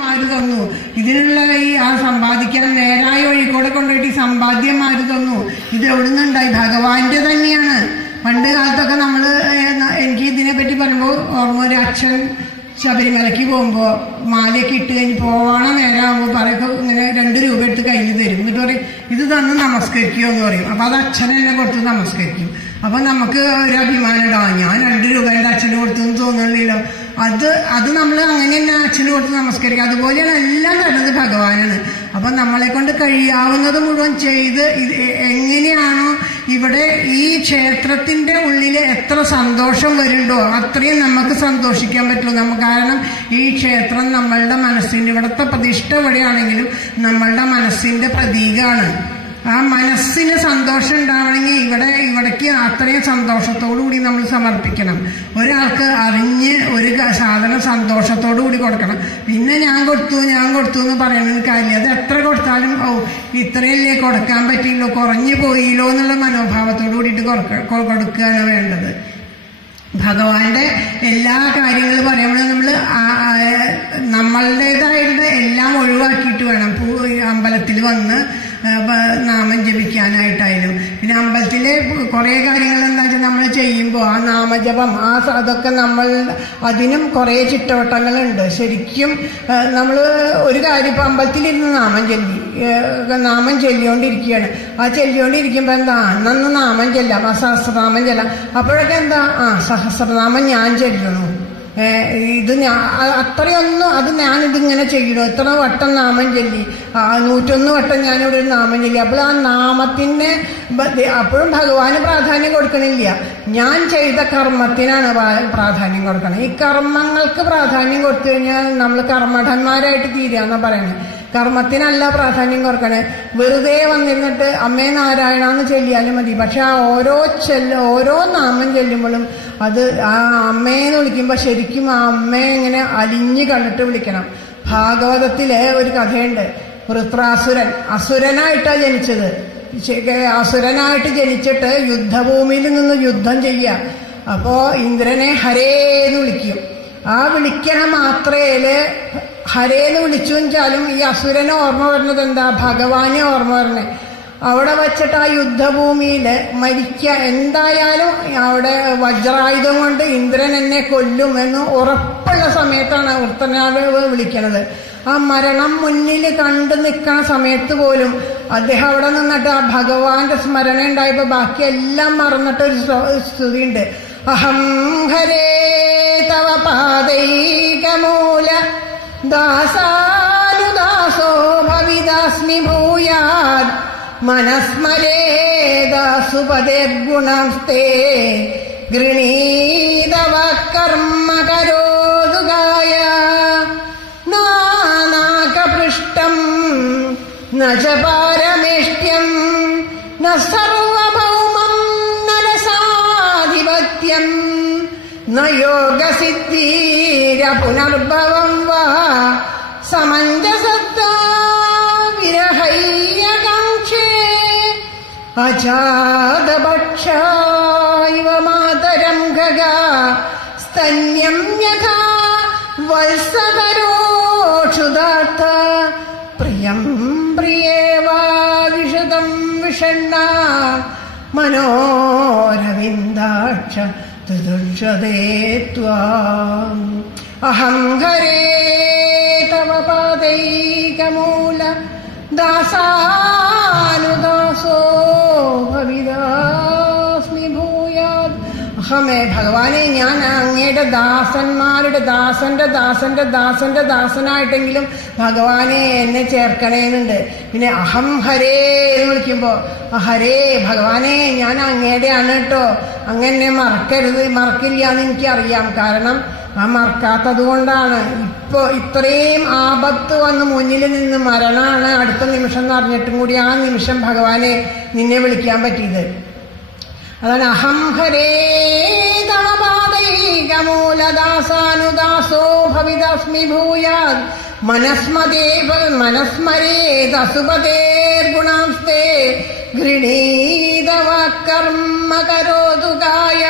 തന്നു. ഇതിനുള്ള ആ സമ്പാദിക്കാൻ നേരായ വഴിക്കൂടെ കൊണ്ടുപോയിട്ട് ഈ സമ്പാദ്യം തന്നു. ഇത് എവിടുന്നുണ്ടായി? ഭഗവാന്റെ തന്നെയാണ്. പണ്ട് കാലത്തൊക്കെ എനിക്ക് ഇതിനെപ്പറ്റി പറയുമ്പോൾ ഓർമ്മ, ഒരു അച്ഛൻ ശബരിമലയ്ക്ക് പോകുമ്പോൾ മാലയൊക്കെ ഇട്ട് കഴിഞ്ഞ് പോവാണ നേരമാകുമ്പോൾ പറയൊക്കെ ഇങ്ങനെ 2 രൂപ എടുത്ത് കയ്യിൽ തരും. എന്നിട്ട് പറയും ഇത് തന്ന് നമസ്കരിക്കുമോ എന്ന് പറയും. അപ്പം അത് അച്ഛൻ എന്നെ കൊടുത്ത് നമസ്കരിക്കും. അപ്പം നമുക്ക് ഒരു അഭിമാനം ഉണ്ടാവും, ഞാൻ 2 രൂപ എൻ്റെ അച്ഛന് കൊടുത്തെന്ന് തോന്നുന്നില്ലല്ലോ. അത് നമ്മൾ അങ്ങനെ തന്നെ അച്ഛന് കൊടുത്ത് നമസ്കരിക്കുക. അതുപോലെയാണ് എല്ലാം തരുന്നത് ഭഗവാനാണ്. അപ്പം നമ്മളെ കൊണ്ട് കഴിയാവുന്നത് മുഴുവൻ ചെയ്ത് എങ്ങനെയാണോ ഇവിടെ ഈ ക്ഷേത്രത്തിന്റെ ഉള്ളിൽ എത്ര സന്തോഷം വരുന്നുണ്ടോ അത്രയും നമുക്ക് സന്തോഷിക്കാൻ പറ്റുള്ളൂ. കാരണം ഈ ക്ഷേത്രം നമ്മളുടെ മനസ്സിൻ്റെ, ഇവിടുത്തെ പ്രതിഷ്ഠ എവിടെയാണെങ്കിലും നമ്മളുടെ മനസ്സിന്റെ പ്രതീകമാണ്. ആ മനസ്സിന് സന്തോഷം ഉണ്ടാവണമെങ്കിൽ ഇവിടേക്ക് അത്രയും സന്തോഷത്തോടു കൂടി നമ്മൾ സമർപ്പിക്കണം. ഒരാൾക്ക് അറിഞ്ഞ് ഒരു സാധനം സന്തോഷത്തോടു കൂടി കൊടുക്കണം. പിന്നെ ഞാൻ കൊടുത്തു എന്ന് പറയുന്നത് കാര്യമില്ല. അത് എത്ര കൊടുത്താലും ഇത്രയല്ലേ കൊടുക്കാൻ പറ്റില്ലോ, കുറഞ്ഞു പോയില്ലോ എന്നുള്ള മനോഭാവത്തോടു കൂടിയിട്ട് കൊടുക്കുകയാണ് വേണ്ടത്. ഭഗവാന്റെ എല്ലാ കാര്യങ്ങളും പറയുമ്പോൾ നമ്മളുടേതായിട്ട് എല്ലാം ഒഴിവാക്കിയിട്ട് വേണം അമ്പലത്തിൽ വന്ന് നാമം ജപിക്കാനായിട്ടായാലും. പിന്നെ അമ്പലത്തിലെ കുറേ കാര്യങ്ങൾ എന്താ വെച്ചാൽ നമ്മൾ ചെയ്യുമ്പോൾ ആ നാമജപം അതൊക്കെ അതിനും കുറേ ചിട്ടവട്ടങ്ങളുണ്ട്. ശരിക്കും നമ്മൾ ഒരു കാര്യം ഇപ്പോൾ അമ്പലത്തിലിരുന്ന് നാമം ചൊല്ലിക്കൊണ്ടിരിക്കുകയാണ്. ആ ചൊല്ലിക്കൊണ്ടിരിക്കുമ്പോൾ എന്താ നന്ന് നാമം ചെല്ലാം, സഹസ്രനാമം ചെല്ലാം. അപ്പോഴൊക്കെ എന്താ സഹസ്രനാമം ഞാൻ ചൊല്ലുന്നു. ഇത് അത്രയൊന്നും അത് ഞാനിതിങ്ങനെ ചെയ്യണു. എത്ര വട്ടം നാമം ചൊല്ലി, 101 വട്ടം ഞാനിവിടെ ഒരു നാമം ചൊല്ലി. അപ്പോൾ ആ നാമത്തിന് അപ്പോഴും ഭഗവാന് പ്രാധാന്യം കൊടുക്കണില്ല, ഞാൻ ചെയ്ത കർമ്മത്തിനാണ് പ്രാധാന്യം കൊടുക്കണം. ഈ കർമ്മങ്ങൾക്ക് പ്രാധാന്യം കൊടുത്തു കഴിഞ്ഞാൽ നമ്മൾ കർമ്മഠന്മാരായിട്ട് തീരുകയെന്നാണ് പറയുന്നത്. കർമ്മത്തിനല്ല പ്രാധാന്യം കൊടുക്കണേ. വെറുതെ വന്നിരുന്നിട്ട് അമ്മേ നാരായണ എന്ന് ചൊല്ലിയാലും മതി. പക്ഷെ ആ ഓരോ നാമം ചൊല്ലുമ്പോഴും അത് ആ അമ്മയെന്ന് വിളിക്കുമ്പോൾ ശരിക്കും ആ അമ്മയെ ഇങ്ങനെ അലിഞ്ഞു കണ്ടിട്ട് വിളിക്കണം. ഭാഗവതത്തിലെ ഒരു കഥയുണ്ട്. വൃത്രാസുരൻ അസുരനായിട്ടാണ് ജനിച്ചത്. അസുരനായിട്ട് ജനിച്ചിട്ട് യുദ്ധഭൂമിയിൽ നിന്ന് യുദ്ധം ചെയ്യുക. അപ്പോൾ ഇന്ദ്രനെ ഹരേന്ന് വിളിക്കും. ആ വിളിക്കണ മാത്രയില് ഹരേന്ന് വിളിച്ചു വെച്ചാലും ഈ അസുരനെ ഓർമ്മ വരുന്നത് എന്താ? ഭഗവാനെ ഓർമ്മ വരണേ. അവിടെ വച്ചിട്ട് ആ യുദ്ധഭൂമിയിൽ എന്തായാലും അവിടെ വജ്രായുധം കൊണ്ട് ഇന്ദ്രൻ എന്നെ കൊല്ലും എന്ന് ഉറപ്പുള്ള സമയത്താണ് വൃത്രനാവ് വിളിക്കണത്. ആ മരണം മുന്നിൽ കണ്ടു നിൽക്കണ സമയത്ത് പോലും അദ്ദേഹം അവിടെ നിന്നിട്ട് ആ ഭഗവാന്റെ സ്മരണ ഉണ്ടായപ്പോൾ ബാക്കിയെല്ലാം മറന്നിട്ടൊരു സ്തുതിയുണ്ട്. അഹം ഹരേ തവ പാദൈകമൂല ദാസാനുദാസോ ഭവിദാസ്മി ഭൂയാത് മനസ്മരേദാസുപദേർഗുണംസ്തേ ഗൃണീതവ കർമ്മ കരോതുകായ നാനാകപൃഷ്ടം ന ച പാരമേഷ്ട്യം ന സർവഭൗമം ന രസാധിപത്യം ന യോഗസിദ്ധീര പുനർഭവം വാ സമഞ്ജസത്താ വിരഹയ്യകാംക്ഷേ അജാതഭക്ഷായിവ മാതരം ഖഗാ സ്തന്യം യഥാ വത്സകരോക്ഷുദാത്ത പ്രിയം പ്രിയേവാ വിഷദം വിഷണ്ണ മനോരവിന്ദാക്ഷ തുദുർഷദേ ത്വാം അഹം ഹരേ തവ പാദൈകമൂല ദാസാനുദാസോ ഭവിദാസ്മി ഭൂയാത്. അഹമേ ഭഗവാനെ, ഞാൻ അങ്ങയുടെ ദാസന്മാരുടെ ദാസന്റെ ദാസനായിട്ടെങ്കിലും ഭഗവാനെ എന്നെ ചേർക്കണേന്നുണ്ട്. പിന്നെ അഹം ഹരേ എന്ന് വിളിക്കുമ്പോൾ ഹരേ ഭഗവാനെ ഞാൻ അങ്ങയുടെയാണ് കേട്ടോ, അങ്ങനെ മറക്കില്ല എന്ന് എനിക്കറിയാം. കാരണം ആ മറക്കാത്തത് കൊണ്ടാണ് ഇത്രയും ആപത്ത് വന്ന് മുന്നിൽ നിന്ന് മരണമാണ് അടുത്ത നിമിഷം എന്ന് അറിഞ്ഞിട്ടും കൂടി ആ നിമിഷം ഭഗവാനെ നിന്നെ വിളിക്കാൻ പറ്റിയത്. അതാണ് അഹം ഹരേ തവ പാദൈകമൂലദാസാനുദാസോ ഭവിദാസ്മി ഭൂയാത് മനസ്മരേദസുപതേർഗുണാംസ്തേ ഗൃണീതവ കർമ്മ കരോതുകായ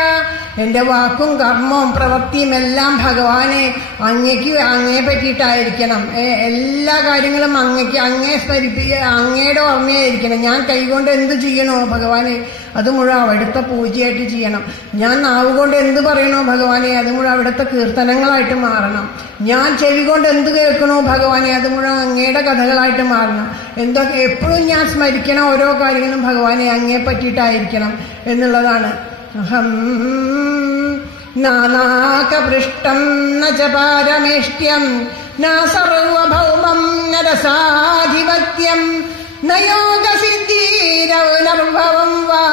എൻ്റെ വാക്കും കർമ്മവും പ്രവൃത്തിയും എല്ലാം ഭഗവാനെ അങ്ങേ പറ്റിയിട്ടായിരിക്കണം. എല്ലാ കാര്യങ്ങളും അങ്ങേ അങ്ങയുടെ ഓർമ്മയായിരിക്കണം. ഞാൻ കൈകൊണ്ട് എന്ത് ചെയ്യണോ ഭഗവാനെ അത് മുഴുവൻ അവിടുത്തെ പൂജയായിട്ട് ചെയ്യണം. ഞാൻ നാവ് കൊണ്ട് എന്ത് പറയണോ ഭഗവാനെ അത് മുഴുവൻ അവിടുത്തെ കീർത്തനങ്ങളായിട്ട് മാറണം. ഞാൻ ചെവി കൊണ്ട് എന്ത് കേൾക്കണോ ഭഗവാനെ അത് മുഴുവൻ അങ്ങയുടെ കഥകളായിട്ട് മാറണം. എന്തൊക്കെ എപ്പോഴും ഞാൻ സ്മരിക്കണ ഓരോ കാര്യങ്ങളും ഭഗവാനെ അങ്ങേ പറ്റിയിട്ടായിരിക്കണം എന്നുള്ളതാണ്. അഹം നാനാകപൃഷ്ടം ന ച പാരമേഷ്ട്യം ന സർവഭൗമം ന രസാധിപത്യം ന യോഗസിദ്ധിരൗനർഭവം വാ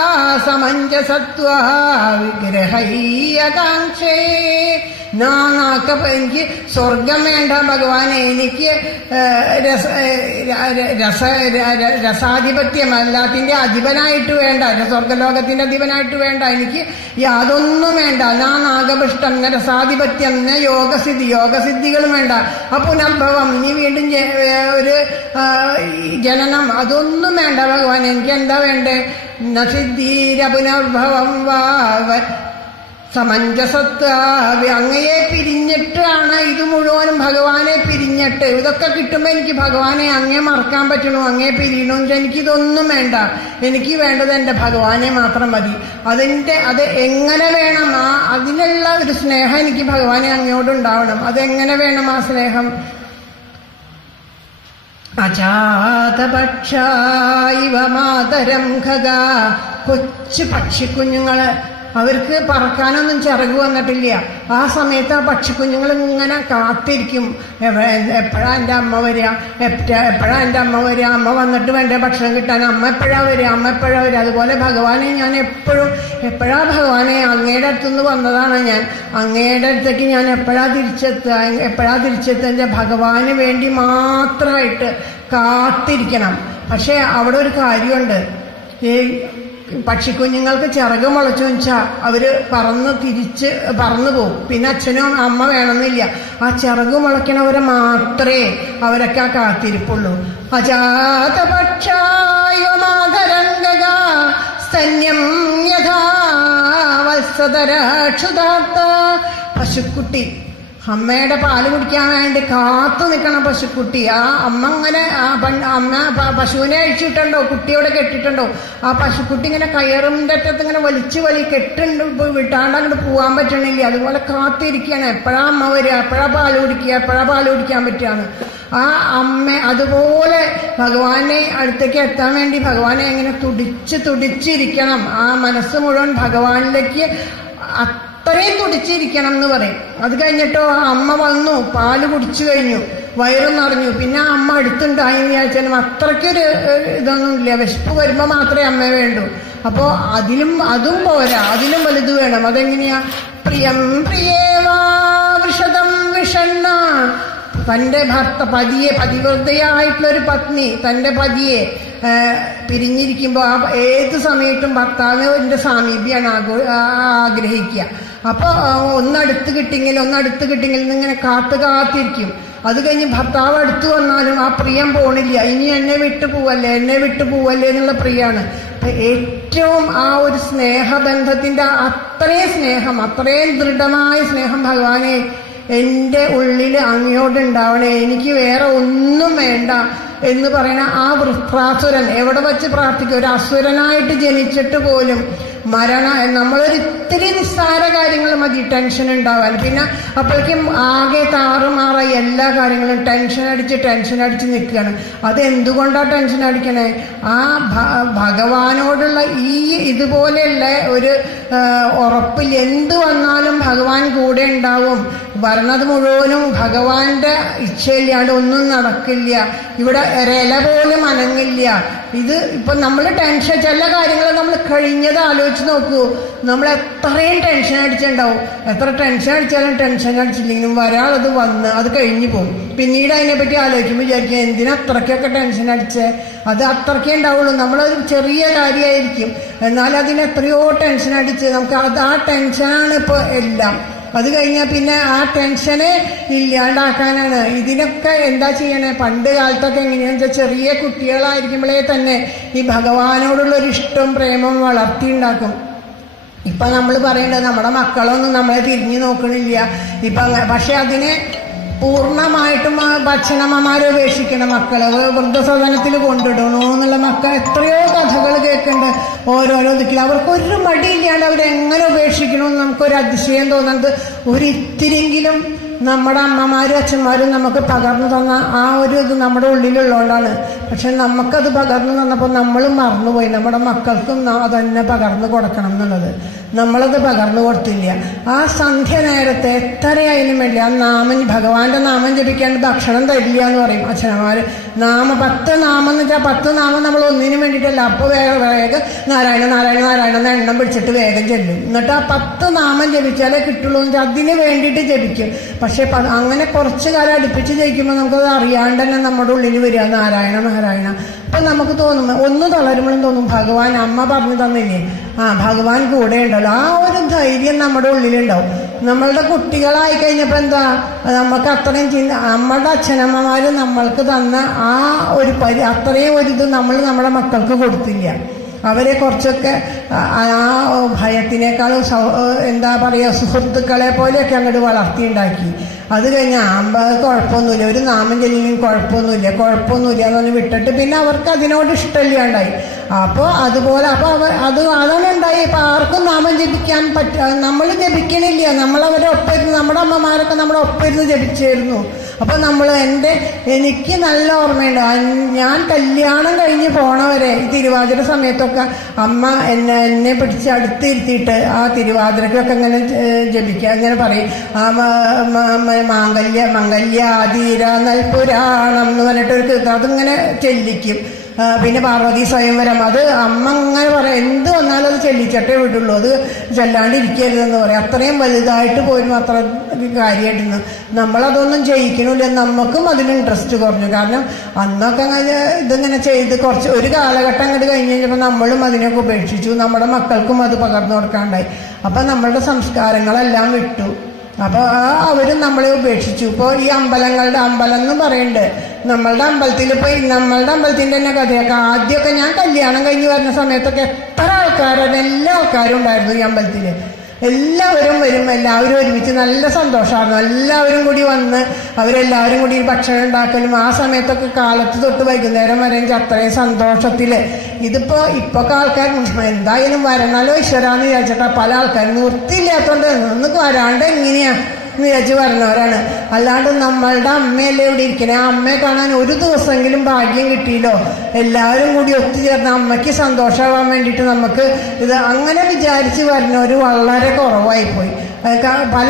സമഞ്ജസത്വാ വിഗ്രഹൈകാംക്ഷേ. എനിക്ക് സ്വർഗം വേണ്ട ഭഗവാനെ, എനിക്ക് രസാധിപത്യം എല്ലാത്തിൻ്റെ അധിപനായിട്ട് വേണ്ട, സ്വർഗലോകത്തിൻ്റെ അധിപനായിട്ട് വേണ്ട, എനിക്ക് യാതൊന്നും വേണ്ട. നാഗപൃഷ്ടം രസാധിപത്യം യോഗസിദ്ധികളും വേണ്ട. പുനർഭവം ഇനി വീണ്ടും ഒരു ജനനം അതൊന്നും വേണ്ട ഭഗവാൻ. എനിക്ക് എന്താ വേണ്ടേ? നസിദ്ധീര പുനർഭവം വാ സമഞ്ജസത്വ. അങ്ങയെ പിരിഞ്ഞിട്ടാണ് ഇത് മുഴുവനും, ഭഗവാനെ പിരിഞ്ഞിട്ട് ഇതൊക്കെ കിട്ടുമ്പോൾ എനിക്ക് ഭഗവാനെ അങ്ങേ മറക്കാൻ പറ്റണു, അങ്ങേ പിരിയണമെന്ന് എനിക്കിതൊന്നും വേണ്ട. എനിക്ക് വേണ്ടത് എൻ്റെ ഭഗവാനെ മാത്രം മതി. അത് എങ്ങനെ വേണം? അതിനുള്ള ഒരു സ്നേഹം എനിക്ക് ഭഗവാനെ അങ്ങയോടുണ്ടാവണം. അതെങ്ങനെ വേണം ആ സ്നേഹം? അജാതപക്ഷായിവ മാതരം ഖഗ. കൊച്ചു പക്ഷിക്കുഞ്ഞുങ്ങള്, അവർക്ക് പറക്കാനൊന്നും ചിറക് വന്നിട്ടില്ല. ആ സമയത്ത് ആ പക്ഷിക്കുഞ്ഞുങ്ങൾ ഇങ്ങനെ കാത്തിരിക്കും, എപ്പോഴാ എൻ്റെ അമ്മ വരിക, എപ്പോഴാ എൻ്റെ അമ്മ വരിക, അമ്മ വന്നിട്ട് വേണ്ടേ ഭക്ഷണം കിട്ടാൻ, അമ്മ എപ്പോഴാ വരിക, അമ്മ എപ്പോഴാ വരിക. അതുപോലെ ഭഗവാനെ ഞാൻ എപ്പോഴാ ഭഗവാനെ അങ്ങയുടെ അടുത്തുനിന്ന് വന്നതാണ് ഞാൻ, അങ്ങയുടെ അടുത്തേക്ക് ഞാൻ എപ്പോഴാ തിരിച്ചെത്തുക എൻ്റെ ഭഗവാന് വേണ്ടി മാത്രമായിട്ട് കാത്തിരിക്കണം. പക്ഷെ അവിടെ ഒരു കാര്യമുണ്ട്. പക്ഷിക്കുഞ്ഞുങ്ങൾക്ക് ചിറക് മുളച്ചു വെച്ചാൽ അവര് പറന്നു പോകും. പിന്നെ അച്ഛനും അമ്മ വേണമെന്നില്ല. ആ ചിറക് മുളയ്ക്കണവരെ മാത്രമേ അവരൊക്കെ കാത്തിരിപ്പുള്ളൂ. അജാതപക്ഷായ മാതരംഗ സ്തന്യം യഥാ വത്സതരക്ഷുതാത്ത. പശുക്കുട്ടി അമ്മയുടെ പാല് കുടിക്കാൻ വേണ്ടി കാത്തു നിൽക്കണം പശുക്കുട്ടി. ആ അമ്മ ഇങ്ങനെ അമ്മ പശുവിനെ അഴിച്ചിട്ടുണ്ടോ, കുട്ടിയോടെ കെട്ടിട്ടുണ്ടോ, ആ പശുക്കുട്ടി ഇങ്ങനെ കയറിൻ്റെ അറ്റത്ത് ഇങ്ങനെ കെട്ടുണ്ട്, വിട്ടാണ്ട് അങ്ങോട്ട് പോകാൻ പറ്റണില്ല. അതുപോലെ കാത്തിരിക്കുകയാണ്, എപ്പോഴാ അമ്മ വരിക, എപ്പോഴാ പാല് കുടിക്കാൻ പറ്റുകയാണ്. ആ അമ്മ അതുപോലെ ഭഗവാനെ അടുത്തേക്ക് എത്താൻ വേണ്ടി ഭഗവാനെ എങ്ങനെ തുടിച്ചിരിക്കണം. ആ മനസ്സ് മുഴുവൻ ഭഗവാനിലേക്ക് അത്രയും തുടിച്ചിരിക്കണം എന്ന് പറയും. അത് കഴിഞ്ഞിട്ടോ ആ അമ്മ വന്നു, പാല് കുടിച്ചു കഴിഞ്ഞു, വയറും നിറഞ്ഞു. പിന്നെ ആ അമ്മ അടുത്തുണ്ടായെന്ന് വിചാരിച്ചാലും അത്രയ്ക്കൊരു ഇതൊന്നുമില്ല. വിശപ്പ് വരുമ്പോൾ മാത്രമേ അമ്മ വേണ്ടൂ. അപ്പോൾ അതും പോരാ, അതിലും വലുത് വേണം. അതെങ്ങനെയാ? പ്രിയം പ്രിയേവാ വൃഷദം വിഷണ്ണ. തൻ്റെ പതിവ്രതയായിട്ടുള്ളൊരു പത്നി തൻ്റെ പതിയെ പിരിഞ്ഞിരിക്കുമ്പോൾ ഏത് സമയത്തും ഭർത്താവിൻ്റെ സാമീപ്യമാണ് ആഗ്രഹിക്കുക. അപ്പോൾ ഒന്നടുത്ത് കിട്ടിയെങ്കിൽ ഇങ്ങനെ കാത്തിരിക്കും. അത് കഴിഞ്ഞ് ഭർത്താവ് അടുത്ത് വന്നാലും ആ പ്രിയം പോണില്ല. ഇനി എന്നെ വിട്ടു പോവല്ലേ എന്നുള്ള പ്രിയാണ്. ഏറ്റവും ആ ഒരു സ്നേഹബന്ധത്തിൻ്റെ അത്രയും ദൃഢമായ സ്നേഹം ഭഗവാനെ എൻ്റെ ഉള്ളിൽ അങ്ങയോടുണ്ടാവണേ, എനിക്ക് വേറെ ഒന്നും വേണ്ട എന്ന് പറയുന്ന ആ വൃത്രാസുരൻ എവിടെ വെച്ച് പ്രാർത്ഥിക്കും? ഒരു അസുരനായിട്ട് ജനിച്ചിട്ട് പോലും നമ്മളൊരു ഇത്തിരി നിസ്സാര കാര്യങ്ങൾ മതി ടെൻഷൻ ഉണ്ടാവാൻ. പിന്നെ അപ്പോഴേക്കും ആകെ താറുമാറായി എല്ലാ കാര്യങ്ങളും ടെൻഷൻ അടിച്ച് നിൽക്കുകയാണ്. അതെന്തുകൊണ്ടാണ് ടെൻഷൻ അടിക്കണേ? ആ ഭഗവാനോടുള്ള ഇതുപോലെയുള്ള ഒരു ഉറപ്പില്ല. എന്ത് വന്നാലും ഭഗവാൻ കൂടെ ഉണ്ടാവും. വരണത് മുഴുവനും ഭഗവാന്റെ ഇച്ഛയില്ലാണ്ട് ഒന്നും നടക്കില്ല. ഇവിടെ ഇല പോലും അനങ്ങില്ല. ഇത് ഇപ്പം നമ്മൾ ചില കാര്യങ്ങൾ നമ്മൾ കഴിഞ്ഞത് ആലോചിച്ച് നോക്കൂ. നമ്മൾ എത്രയും ടെൻഷൻ അടിച്ചിട്ടുണ്ടാവും. എത്ര ടെൻഷൻ അടിച്ചാലും ടെൻഷൻ അടിച്ചില്ലെങ്കിലും വരാളത് വന്ന് അത് കഴിഞ്ഞു പോകും. പിന്നീട് അതിനെപ്പറ്റി ആലോചിക്കുമ്പോൾ വിചാരിക്കും എന്തിനാ അത്രയ്ക്കൊക്കെ ടെൻഷൻ അടിച്ചേ? അത് അത്രയ്ക്കേ ഉണ്ടാവുള്ളൂ. നമ്മളൊരു ചെറിയ കാര്യമായിരിക്കും, എന്നാൽ അതിനെത്രയോ ടെൻഷൻ അടിച്ച് നമുക്ക് ആ ടെൻഷനാണ് ഇപ്പോൾ എല്ലാം. അത് കഴിഞ്ഞാൽ പിന്നെ ആ ടെൻഷനെ ഇല്ലാണ്ടാക്കാനാണ്. ഇതിനൊക്കെ എന്താ ചെയ്യണേ? പണ്ട് കാലത്തൊക്കെ എങ്ങനെയാണെന്ന് വെച്ചാൽ ചെറിയ കുട്ടികളായിരിക്കുമ്പോഴേ തന്നെ ഈ ഭഗവാനോടുള്ളൊരു ഇഷ്ടവും പ്രേമവും വളർത്തിയുണ്ടാക്കും. ഇപ്പൊ നമ്മൾ പറയേണ്ടത് നമ്മുടെ മക്കളൊന്നും നമ്മളെ തിരിഞ്ഞു നോക്കണില്ല ഇപ്പൊ. പക്ഷെ അതിനെ പൂർണ്ണമായിട്ടും ഭക്ഷണമ്മമാരെ ഉപേക്ഷിക്കണം, മക്കള് വൃദ്ധസദനത്തിൽ കൊണ്ടിടണു എന്നുള്ള മക്കൾ എത്രയോ കഥകൾ കേൾക്കുന്നുണ്ട്. ഓരോരോ ദിക്കിൽ അവർക്കൊരു മടിയില്ലാണ്ട് അവരെങ്ങനെ ഉപേക്ഷിക്കണമെന്ന് നമുക്കൊരു അതിശയം തോന്നുന്നത്. ഒരിത്തിരിയെങ്കിലും നമ്മുടെ അമ്മമാരും അച്ഛന്മാരും നമുക്ക് പകർന്നു തന്ന ആ ഒരു ഇത് നമ്മുടെ ഉള്ളിലുള്ളതുകൊണ്ടാണ്. പക്ഷെ നമുക്കത് പകർന്നു തന്നപ്പോൾ നമ്മൾ മറന്നുപോയി നമ്മുടെ മക്കൾക്കും അതന്നെ പകർന്നു കൊടുക്കണം എന്നുള്ളത്. നമ്മളത് പകർന്നു കൊടുത്തില്ല. ആ സന്ധ്യ നേരത്തെ എത്രയായാലും വേണ്ടി ആ ഭഗവാന്റെ നാമം ജപിക്കാണ്ട് ഭക്ഷണം തരില്ല എന്ന് പറയും അച്ഛനമാര്. 10 നാമം എന്ന് വെച്ചാൽ 10 നാമം നമ്മൾ ഒന്നിനും വേണ്ടിയിട്ടല്ല. അപ്പോൾ വേഗം നാരായണ നാരായണ നാരായണ എന്ന എണ്ണം പിടിച്ചിട്ട് വേഗം ചെല്ലും. എന്നിട്ട് ആ 10 നാമം ജപിച്ചാലേ കിട്ടുള്ളൂ എന്ന് വെച്ചാൽ അതിന് വേണ്ടിയിട്ട് ജപിക്കും. പക്ഷെ അങ്ങനെ കുറച്ചു കാലം അടുപ്പിച്ച് ജയിക്കുമ്പോൾ നമുക്കത് അറിയാണ്ട് തന്നെ നമ്മുടെ ഉള്ളിൽ വരിക നാരായണ നാരായണ. അപ്പൊ നമുക്ക് തോന്നും, ഒന്ന് തളരുമ്പോഴും തോന്നും ഭഗവാൻ അമ്മ പറഞ്ഞു തന്നില്ലേ, ഭഗവാൻ കൂടെ ഉണ്ടല്ലോ. ആ ഒരു ധൈര്യം നമ്മുടെ ഉള്ളിലുണ്ടാവും. നമ്മളുടെ കുട്ടികളായി കഴിഞ്ഞപ്പോൾ എന്താ നമുക്ക് അത്രയും നമ്മളുടെ അച്ഛനമ്മമാര് നമ്മൾക്ക് തന്ന ആ ഒരു അത്രയും ഒരു ഇത് നമ്മൾ നമ്മുടെ മക്കൾക്ക് കൊടുത്തില്ല. അവരെ കുറച്ചൊക്കെ ആ ഭയത്തിനേക്കാളും എന്താ പറയുക സുഹൃത്തുക്കളെ പോലെയൊക്കെ അങ്ങോട്ട് വളർത്തിയുണ്ടാക്കി. അത് കഴിഞ്ഞാൽ കുഴപ്പമൊന്നുമില്ല, ഒരു നാമം ചെല്ലിനും കുഴപ്പമൊന്നുമില്ല എന്ന് പറഞ്ഞ് വിട്ടിട്ട് പിന്നെ അവർക്ക് അതിനോട് ഇഷ്ടമില്ലാണ്ടായി. അപ്പോൾ അതുപോലെ അതാണ് ഉണ്ടായി. ഇപ്പം ആർക്കും നാമം ജപിക്കാൻ നമ്മൾ ജപിക്കണില്ല. നമ്മളവരെ ഒപ്പരുന്ന് നമ്മുടെ അമ്മമാരൊക്കെ നമ്മുടെ ഒപ്പരുന്ന് ജപിച്ചായിരുന്നു. അപ്പം എനിക്ക് നല്ല ഓർമ്മയുണ്ട്. ഞാൻ കല്യാണം കഴിഞ്ഞ് പോണവരെ ഈ തിരുവാതിര സമയത്തൊക്കെ അമ്മ എന്നെ പിടിച്ച് അടുത്തിരുത്തിയിട്ട് ആ തിരുവാതിരക്കൊക്കെ ഇങ്ങനെ ജപിക്കുക, ഇങ്ങനെ പറയും മംഗല്യാധീര നൽപുരാണം എന്ന് പറഞ്ഞിട്ടൊരു അതിങ്ങനെ ചെല്ലിക്കും. പിന്നെ പാർവതി സ്വയംവരം അത് അമ്മ അങ്ങനെ പറയാം, എന്ത് വന്നാലും അത് ചെല്ലിച്ചട്ടേ വിട്ടുള്ളൂ, അത് ചെല്ലാണ്ടിരിക്കരുതെന്ന് പറയാം. അത്രയും വലുതായിട്ട് പോയിരുന്നു, അത്ര കാര്യമായിട്ടിരുന്നു. നമ്മളതൊന്നും ജയിക്കണില്ല. നമുക്കും അതിന് ഇൻട്രസ്റ്റ് കുറഞ്ഞു. കാരണം അന്നൊക്കെ ഇതിങ്ങനെ ചെയ്ത് ഒരു കാലഘട്ടം അങ്ങോട്ട് കഴിഞ്ഞ് കഴിഞ്ഞപ്പോൾ നമ്മളും അതിനൊക്കെ ഉപേക്ഷിച്ചു. നമ്മുടെ മക്കൾക്കും അത് പകർന്നു കൊടുക്കാണ്ടായി. അപ്പം നമ്മളുടെ സംസ്കാരങ്ങളെല്ലാം വിട്ടു. അപ്പോൾ അവരും നമ്മളെ ഉപേക്ഷിച്ചു. ഇപ്പോൾ ഈ അമ്പലം എന്ന് പറയുന്നുണ്ട്. നമ്മളുടെ അമ്പലത്തിൻ്റെ തന്നെ കഥയൊക്കെ ആദ്യമൊക്കെ ഞാൻ കല്യാണം കഴിഞ്ഞ് വരുന്ന സമയത്തൊക്കെ എത്ര ആൾക്കാരാണ്, എല്ലാ ആൾക്കാരും ഉണ്ടായിരുന്നു ഈ അമ്പലത്തിൽ. എല്ലാവരും വരും, എല്ലാവരും ഒരുമിച്ച് നല്ല സന്തോഷമായിരുന്നു. എല്ലാവരും കൂടി വന്ന് അവരെല്ലാവരും കൂടി ഭക്ഷണം ഉണ്ടാക്കലും ആ സമയത്തൊക്കെ കാലത്ത് തൊട്ട് വൈകുന്നേരം വരെ അത്രയും സന്തോഷത്തിൽ. ഇപ്പൊ ആൾക്കാർ എന്തായാലും വരണല്ലോ ഈശ്വരാന്ന് വിചാരിച്ചിട്ടാ പല ആൾക്കാരും നിർത്തിയില്ലാത്തോണ്ട് ഒന്ന് വരാണ്ട് എങ്ങനെയാ എന്ന് വിചാരിച്ച് വരുന്നവരാണ്. അല്ലാണ്ട് നമ്മളുടെ അമ്മയല്ലേ ഇവിടെ ഇരിക്കണേ, ആ അമ്മയെ കാണാൻ ഒരു ദിവസമെങ്കിലും ഭാഗ്യം കിട്ടിയില്ലോ. എല്ലാവരും കൂടി ഒത്തുചേർന്ന് അമ്മയ്ക്ക് സന്തോഷമാവാൻ വേണ്ടിയിട്ട് നമുക്ക് ഇത് അങ്ങനെ വിചാരിച്ച് വരുന്നവർ വളരെ കുറവായിപ്പോയി. പല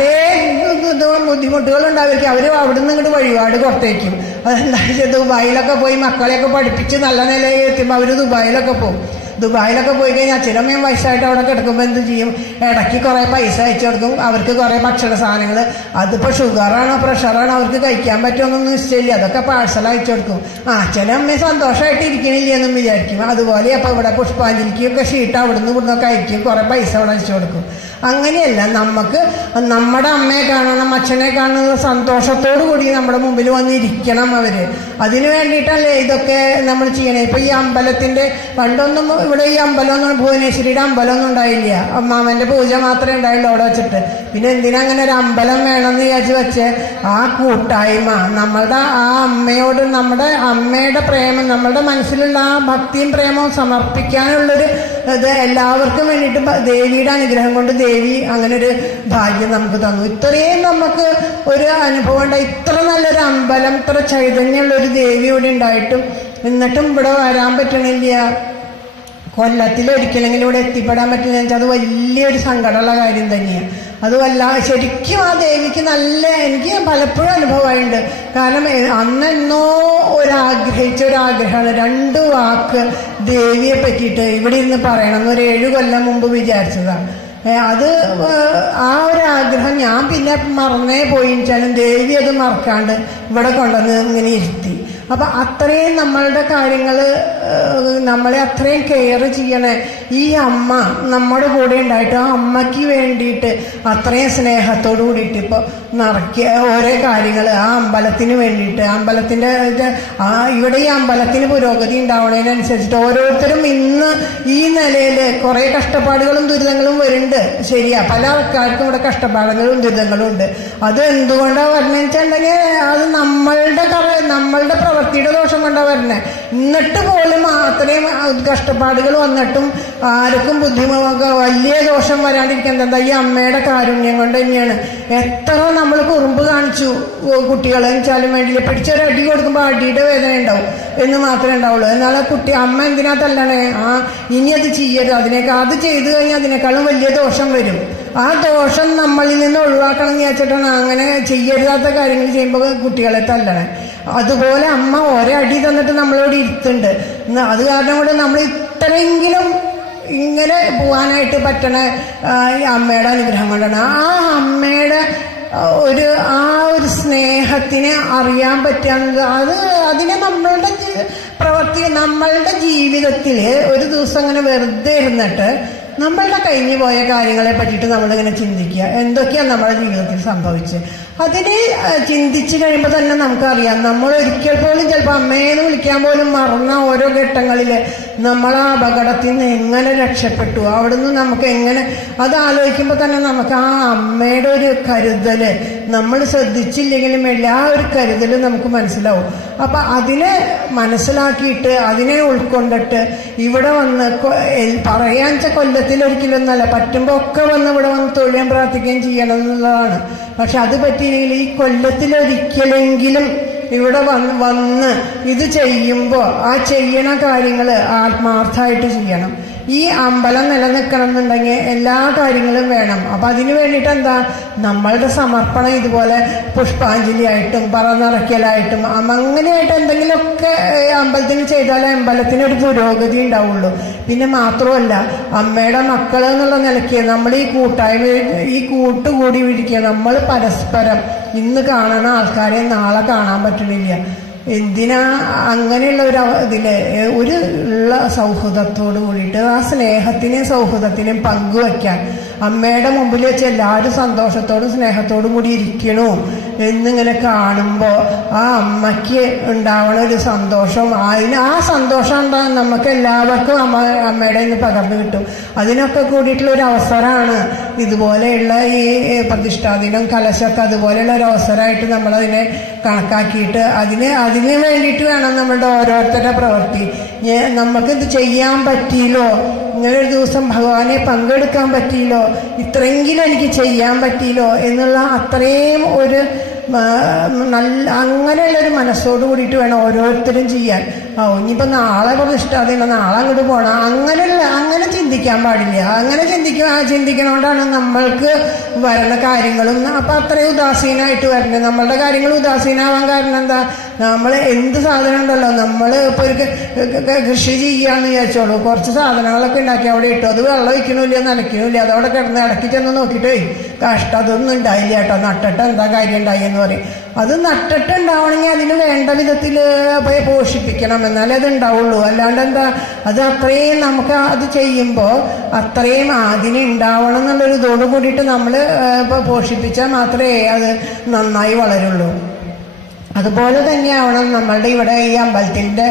ബുദ്ധിമുട്ടുകളുണ്ടായിരിക്കും. അവർ അവിടെ നിന്ന് ഇങ്ങോട്ട് വഴിപാട് കൊടുത്തേക്കും. അതെന്താ വെച്ചാൽ ദുബായിലൊക്കെ പോയി മക്കളെയൊക്കെ പഠിപ്പിച്ച് നല്ല നിലയിൽ എത്തുമ്പോൾ അവർ ദുബായിലൊക്കെ പോകും. ദുബായിലൊക്കെ പോയി കഴിഞ്ഞാൽ അച്ഛനമ്മയും വയസ്സായിട്ട് അവിടെ കിടക്കുമ്പോൾ എന്ത് ചെയ്യും, ഇടയ്ക്ക് കുറേ പൈസ അയച്ചു കൊടുക്കും. അവർക്ക് കുറേ ഭക്ഷണ സാധനങ്ങൾ, അതിപ്പോൾ ഷുഗറാണോ പ്രഷറാണോ അവർക്ക് കഴിക്കാൻ പറ്റുമെന്നൊന്നും നിശ്ചയില്ല, അതൊക്കെ പാഴ്സൽ അയച്ചു കൊടുക്കും. അച്ഛനും അമ്മയും സന്തോഷമായിട്ട് ഇരിക്കണില്ല എന്നും വിചാരിക്കും. അതുപോലെ അപ്പോൾ ഇവിടെ പുഷ്പാഞ്ജലിക്കൊക്കെ ഷീട്ട് അവിടുന്ന് ഇവിടുന്നൊക്കെ അയക്കും, കുറേ പൈസ അവിടെ അയച്ചു കൊടുക്കും. അങ്ങനെയല്ല, നമുക്ക് നമ്മുടെ അമ്മയെ കാണണം, അച്ഛനെ കാണുന്ന സന്തോഷത്തോടു കൂടി നമ്മുടെ മുമ്പിൽ വന്നിരിക്കണം അവർ. അതിനു വേണ്ടിയിട്ടല്ലേ ഇതൊക്കെ നമ്മൾ ചെയ്യണേ. ഇപ്പം ഈ അമ്പലത്തിൻ്റെ പണ്ടൊന്നും ഇവിടെ ഈ അമ്പലമൊന്നും ഭുവനേശ്വരിയുടെ അമ്പലമൊന്നും ഉണ്ടായില്ല. അമ്മാവൻ്റെ പൂജ മാത്രമേ ഉണ്ടായുള്ളൂ അവിടെ വെച്ചിട്ട്. പിന്നെ എന്തിനാ അങ്ങനെ ഒരു അമ്പലം വേണമെന്ന് വിചാരിച്ച് വെച്ച് ആ കൂട്ടായ്മ നമ്മളുടെ ആ അമ്മയോട്, നമ്മുടെ അമ്മയുടെ പ്രേമം, നമ്മളുടെ മനസ്സിലുള്ള ആ ഭക്തിയും പ്രേമവും സമർപ്പിക്കാനുള്ളൊരു ഇത് എല്ലാവർക്കും വേണ്ടിയിട്ട് ദേവിയുടെ അനുഗ്രഹം കൊണ്ട് ദേവി അങ്ങനെ ഒരു ഭാഗ്യം നമുക്ക് തന്നു. ഇത്രയും നമുക്ക് ഒരു അനുഭവം ഉണ്ടായി. ഇത്ര നല്ലൊരു അമ്പലം, ഇത്ര ചൈതന്യമുള്ളൊരു ദേവി ഇവിടെ ഉണ്ടായിട്ടും എന്നിട്ടും ഇവിടെ വരാൻ പറ്റണില്ല. കൊല്ലത്തിൽ ഒരിക്കലെങ്കിലും ഇവിടെ എത്തിപ്പെടാൻ പറ്റില്ല വെച്ചാൽ അത് വലിയൊരു സങ്കടമുള്ള കാര്യം തന്നെയാണ്. അതുമല്ല, ശരിക്കും ആ ദേവിക്ക് എനിക്ക് പലപ്പോഴും അനുഭവമായിട്ടുണ്ട്. കാരണം അന്നെന്നോ ഒരാഗ്രഹമാണ് 2 വാക്ക് ദേവിയെ പറ്റിയിട്ട് ഇവിടെ ഇരുന്ന് പറയണം എന്ന് ഒരു 7 കൊല്ലം മുമ്പ് വിചാരിച്ചതാണ്. അത് ആ ഒരു ആഗ്രഹം ഞാൻ പിന്നെ മറന്നേ പോയി വെച്ചാലും ദേവി അത് മറക്കാണ്ട് ഇവിടെ കൊണ്ടുവന്ന് ഇങ്ങനെ ഇരുത്തി. അപ്പൊ അത്രയും നമ്മളുടെ കാര്യങ്ങൾ നമ്മളെ അത്രയും കെയർ ചെയ്യണേ ഈ അമ്മ നമ്മുടെ കൂടെ ഉണ്ടായിട്ട് ആ അമ്മയ്ക്ക് വേണ്ടിയിട്ട് അത്രയും സ്നേഹത്തോടു കൂടിയിട്ട് ഇപ്പോൾ നിറയ്ക്കുക ഓരോ കാര്യങ്ങൾ ആ അമ്പലത്തിന് വേണ്ടിയിട്ട് അമ്പലത്തിൻ്റെ ഇവിടെ ഈ അമ്പലത്തിന് പുരോഗതി ഉണ്ടാവുന്നതിനനുസരിച്ചിട്ട് ഓരോരുത്തരും ഇന്ന് ഈ നിലയിൽ കുറേ കഷ്ടപ്പാടുകളും ദുരിതങ്ങളും വരുന്നുണ്ട്. ശരിയാ, പല ആൾക്കാർക്കും ഇവിടെ കഷ്ടപ്പാടുകളും ദുരിതങ്ങളും ഉണ്ട്. അത് എന്തുകൊണ്ടാണ് വരണമെന്ന് വെച്ചിട്ടുണ്ടെങ്കിൽ അത് നമ്മളുടെ പ്രവൃത്തിയുടെ ദോഷം കൊണ്ടാണ് വരണേ. എന്നിട്ട് പോലും അത്രയും കഷ്ടപ്പാടുകൾ വന്നിട്ടും ആർക്കും വലിയ ദോഷം വരാണ്ടിരിക്കാൻ എന്താ ഈ അമ്മയുടെ കാരുണ്യം കൊണ്ട് തന്നെയാണ്. എത്ര നമ്മൾ കുറുമ്പ് കാണിച്ചു കുട്ടികളെ വെച്ചാലും വേണ്ടിയില്ല, പിടിച്ചൊരടി കൊടുക്കുമ്പോൾ അടിയുടെ വേദന ഉണ്ടാവും എന്ന് മാത്രമേ ഉണ്ടാവുള്ളൂ. എന്നാൽ അമ്മ എന്തിനാ തല്ലണേ? ഇനി അത് ചെയ്യരുത്, അത് ചെയ്തു കഴിഞ്ഞാൽ അതിനേക്കാളും വലിയ ദോഷം വരും. ആ ദോഷം നമ്മളിൽ നിന്ന് ഒഴിവാക്കണം എന്ന് വെച്ചിട്ടാണ് അങ്ങനെ ചെയ്യരുതാത്ത കാര്യങ്ങൾ ചെയ്യുമ്പോൾ കുട്ടികളെ തല്ലണേ. അതുപോലെ അമ്മ ഒരടി തന്നിട്ട് നമ്മളോട് ഇരുത്തുന്നുണ്ട്. അത് കാരണം കൊണ്ട് നമ്മൾ ഇത്രയെങ്കിലും ഇങ്ങനെ പോകാനായിട്ട് പറ്റണ ഈ അമ്മയുടെ അനുഗ്രഹം കൊണ്ടാണ്. ആ അമ്മയുടെ ഒരു സ്നേഹത്തിനെ അറിയാൻ പറ്റുന്നത് അതിനെ നമ്മളുടെ നമ്മളുടെ ജീവിതത്തിൽ ഒരു ദിവസം അങ്ങനെ വെറുതെ ഇരുന്നിട്ട് നമ്മളുടെ കഴിഞ്ഞു പോയ കാര്യങ്ങളെ പറ്റിയിട്ട് നമ്മളിങ്ങനെ ചിന്തിക്കുക, എന്തൊക്കെയാണ് നമ്മുടെ ജീവിതത്തിൽ സംഭവിച്ചത്. അതിനെ ചിന്തിച്ചു കഴിയുമ്പോൾ തന്നെ നമുക്കറിയാം നമ്മൾ ഒരിക്കൽ പോലും ചിലപ്പോൾ അമ്മേന്ന് വിളിക്കാൻ പോലും മറന്ന ഓരോ ഘട്ടങ്ങളിൽ നമ്മൾ ആ അപകടത്തിൽ നിന്ന് എങ്ങനെ രക്ഷപ്പെട്ടു, അവിടുന്ന് നമുക്ക് എങ്ങനെ അത് ആലോചിക്കുമ്പോൾ തന്നെ നമുക്ക് ആ അമ്മയുടെ ഒരു കരുതല് നമ്മൾ ശ്രദ്ധിച്ചില്ലെങ്കിലും എല്ലാ ഒരു കരുതലും നമുക്ക് മനസ്സിലാവും. അപ്പം അതിനെ മനസ്സിലാക്കിയിട്ട് അതിനെ ഉൾക്കൊണ്ടിട്ട് ഇവിടെ വന്ന് പറയാൻ കൊല്ലത്തിലൊരിക്കലൊന്നല്ല, പറ്റുമ്പോൾ ഒക്കെ വന്ന് ഇവിടെ വന്ന് തൊഴിലും പ്രാർത്ഥിക്കുകയും ചെയ്യണം എന്നുള്ളതാണ്. പക്ഷെ അത് പറ്റിയില്ലെങ്കിൽ ഈ കൊല്ലത്തിലൊരിക്കലെങ്കിലും ഇവിടെ വന്ന് ഇത് ചെയ്യുമ്പോൾ ആ ചെയ്യണ കാര്യങ്ങൾ ആത്മാർത്ഥമായിട്ട് ചെയ്യണം. ഈ അമ്പലം നിലനിൽക്കണം എന്നുണ്ടെങ്കിൽ എല്ലാ കാര്യങ്ങളും വേണം. അപ്പം അതിന് വേണ്ടിയിട്ട് എന്താ നമ്മളുടെ സമർപ്പണം ഇതുപോലെ പുഷ്പാഞ്ജലി ആയിട്ടും പറനിറയ്ക്കലായിട്ടും അങ്ങനെയായിട്ട് എന്തെങ്കിലുമൊക്കെ അമ്പലത്തിന് ചെയ്താലേ അമ്പലത്തിനൊരു പുരോഗതി ഉണ്ടാവുള്ളൂ. പിന്നെ മാത്രമല്ല അമ്മയുടെ മക്കൾ എന്നുള്ള നിലയ്ക്ക് നമ്മൾ ഈ കൂട്ടുകൂടി ഇരിക്കുക. നമ്മൾ പരസ്പരം ഇന്ന് കാണുന്ന ആൾക്കാരെ നാളെ കാണാൻ പറ്റണില്ല. എന്തിനാ അങ്ങനെയുള്ള ഒരു ഉള്ള സൗഹൃദത്തോട് കൂടിയിട്ട് ആ സ്നേഹത്തിനെയും സൗഹൃദത്തിനെയും പങ്കുവയ്ക്കാൻ അമ്മയുടെ മുമ്പിൽ വെച്ച് എല്ലാവരും സന്തോഷത്തോടും സ്നേഹത്തോടും കൂടി ഇരിക്കണു എന്നിങ്ങനെ കാണുമ്പോൾ ആ അമ്മയ്ക്ക് ഉണ്ടാവണ ഒരു സന്തോഷം, ആ സന്തോഷം ഉണ്ടാകും നമുക്ക് എല്ലാവർക്കും അമ്മയുടെ നിന്ന് പകർന്നു കിട്ടും. അതിനൊക്കെ കൂടിയിട്ടുള്ള ഒരു അവസരമാണ് ഇതുപോലെയുള്ള ഈ പ്രതിഷ്ഠാദിനം കലശമൊക്കെ അതുപോലെയുള്ള ഒരു അവസരമായിട്ട് നമ്മളതിനെ കണക്കാക്കിയിട്ട് അതിന് വേണ്ടിയിട്ട് വേണം നമ്മളുടെ ഓരോരുത്തരുടെ പ്രവൃത്തി. നമുക്കിത് ചെയ്യാൻ പറ്റിയില്ലോ, ഇങ്ങനെ ഒരു ദിവസം ഭഗവാനെ പങ്കെടുക്കാൻ പറ്റിയില്ലോ, ഇത്രയെങ്കിലും എനിക്ക് ചെയ്യാൻ പറ്റിയില്ലോ എന്നുള്ള അത്രയും ഒരു അങ്ങനെയുള്ളൊരു മനസ്സോട് കൂടിയിട്ട് വേണം ഓരോരുത്തരും ചെയ്യാൻ. ഇനിയിപ്പോൾ നാളെ പ്രതിഷ്ഠാദിനം നാളെ അങ്ങോട്ട് പോകണം അങ്ങനെ ചിന്തിക്കാൻ പാടില്ല. അങ്ങനെ ചിന്തിക്കണോണ്ടാണ് നമ്മൾക്ക് വരണ കാര്യങ്ങളും അപ്പം അത്രയും ഉദാസീനമായിട്ട് വരുന്നത്. നമ്മളുടെ കാര്യങ്ങൾ ഉദാസീനാവാൻ കാരണം എന്താ? നമ്മൾ എന്ത് സാധനം ഉണ്ടല്ലോ, നമ്മൾ ഇപ്പോൾ ഒരു കൃഷി ചെയ്യാന്ന് വിചാരിച്ചോളൂ, കുറച്ച് സാധനങ്ങളൊക്കെ ഉണ്ടാക്കി അവിടെ ഇട്ടു, അത് വെള്ളം ഒഴിക്കണില്ല നനയ്ക്കണില്ല, അതവിടെ കിടന്ന് ഇടയ്ക്ക് ചെന്ന് നോക്കിയിട്ട് കഷ്ടം അതൊന്നും ഉണ്ടായില്ല കേട്ടോ, നട്ടിട്ട് എന്താ കാര്യം ഉണ്ടായി എന്ന് പറയും. അത് നട്ടിട്ടുണ്ടാവണമെങ്കിൽ അതിന് വേണ്ട വിധത്തിൽ പോഷിപ്പിക്കണം, എന്നാലേ അത് ഉണ്ടാവുള്ളൂ. അല്ലാണ്ട് എന്താ അത് അത്രയും നമുക്ക് അത് ചെയ്യുമ്പോൾ അത്രയും അതിന് ഉണ്ടാവണം എന്നുള്ളൊരു ഇതോട് കൂടിയിട്ട് നമ്മൾ പോഷിപ്പിച്ചാൽ മാത്രമേ അത് നന്നായി വളരുള്ളൂ. അതുപോലെ തന്നെയാവണം നമ്മളുടെ ഇവിടെ ഈ അമ്പലത്തിൻ്റെ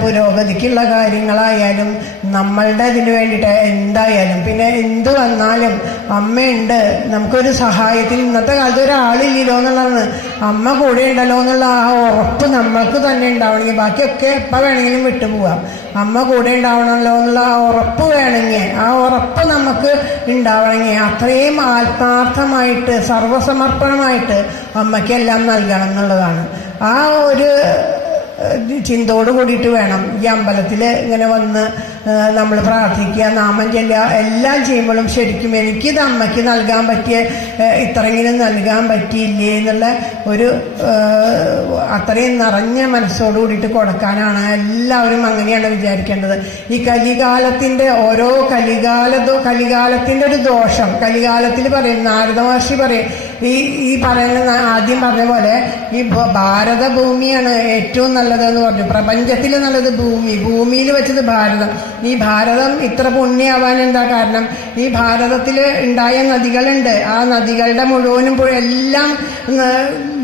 പുരോഗതിക്കുള്ള കാര്യങ്ങളായാലും നമ്മളുടെ ഇതിന് വേണ്ടിയിട്ട് എന്തായാലും പിന്നെ എന്ത് വന്നാലും അമ്മയുണ്ട് നമുക്കൊരു സഹായത്തിൽ. ഇന്നത്തെ കാലത്ത് ഒരാളില്ലല്ലോ എന്നുള്ളതാണ്, അമ്മ കൂടെ ഉണ്ടല്ലോ എന്നുള്ള ആ ഉറപ്പ് നമ്മൾക്ക് തന്നെ ഉണ്ടാവണമെങ്കിൽ ബാക്കിയൊക്കെ എപ്പോൾ വേണമെങ്കിലും വിട്ടുപോവാം. അമ്മ കൂടെ ഉണ്ടാവണമല്ലോ എന്നുള്ള ആ ഉറപ്പ് വേണമെങ്കിൽ ആ ഉറപ്പ് നമുക്ക് ഉണ്ടാവണമെങ്കിൽ അത്രയും ആത്മാർത്ഥമായിട്ട് സർവസമർപ്പണമായിട്ട് അമ്മയ്ക്കെല്ലാം നൽകണം എന്നുള്ളതാണ്. ആ ഒരു ചിന്തയോട് കൂടിയിട്ട് വേണം ഈ അമ്പലത്തിൽ ഇങ്ങനെ വന്ന് നമ്മൾ പ്രാർത്ഥിക്കുക, നാമം ചെല്ലുക, എല്ലാം ചെയ്യുമ്പോഴും ശരിക്കും എനിക്കിത് അമ്മയ്ക്ക് നൽകാൻ പറ്റിയ ഇത്രയെങ്കിലും നൽകാൻ പറ്റിയില്ലേ എന്നുള്ള ഒരു അത്രയും നിറഞ്ഞ മനസ്സോട് കൂടിയിട്ട് കൊടുക്കാനാണ് എല്ലാവരും അങ്ങനെയാണ് വിചാരിക്കേണ്ടത്. ഈ കലികാലത്തിൻ്റെ കലികാലത്തിൻ്റെ ഒരു ദോഷം കലികാലത്തിൽ പറയും, നാരദ മഹർഷി പറയും, ഈ പറയുന്ന ആദ്യം പറഞ്ഞ പോലെ ഈ ഭാരത ഭൂമിയാണ് ഏറ്റവും നല്ലതെന്ന് പറഞ്ഞു. പ്രപഞ്ചത്തിൽ നല്ലത് ഭൂമിയിൽ വെച്ചത് ഭാരതം. ഈ ഭാരതം ഇത്ര പുണ്യമാവാൻ എന്താ കാരണം? ഈ ഭാരതത്തിൽ ഉണ്ടായ നദികളുണ്ട്. ആ നദികളുടെ മുഴുവനും എല്ലാം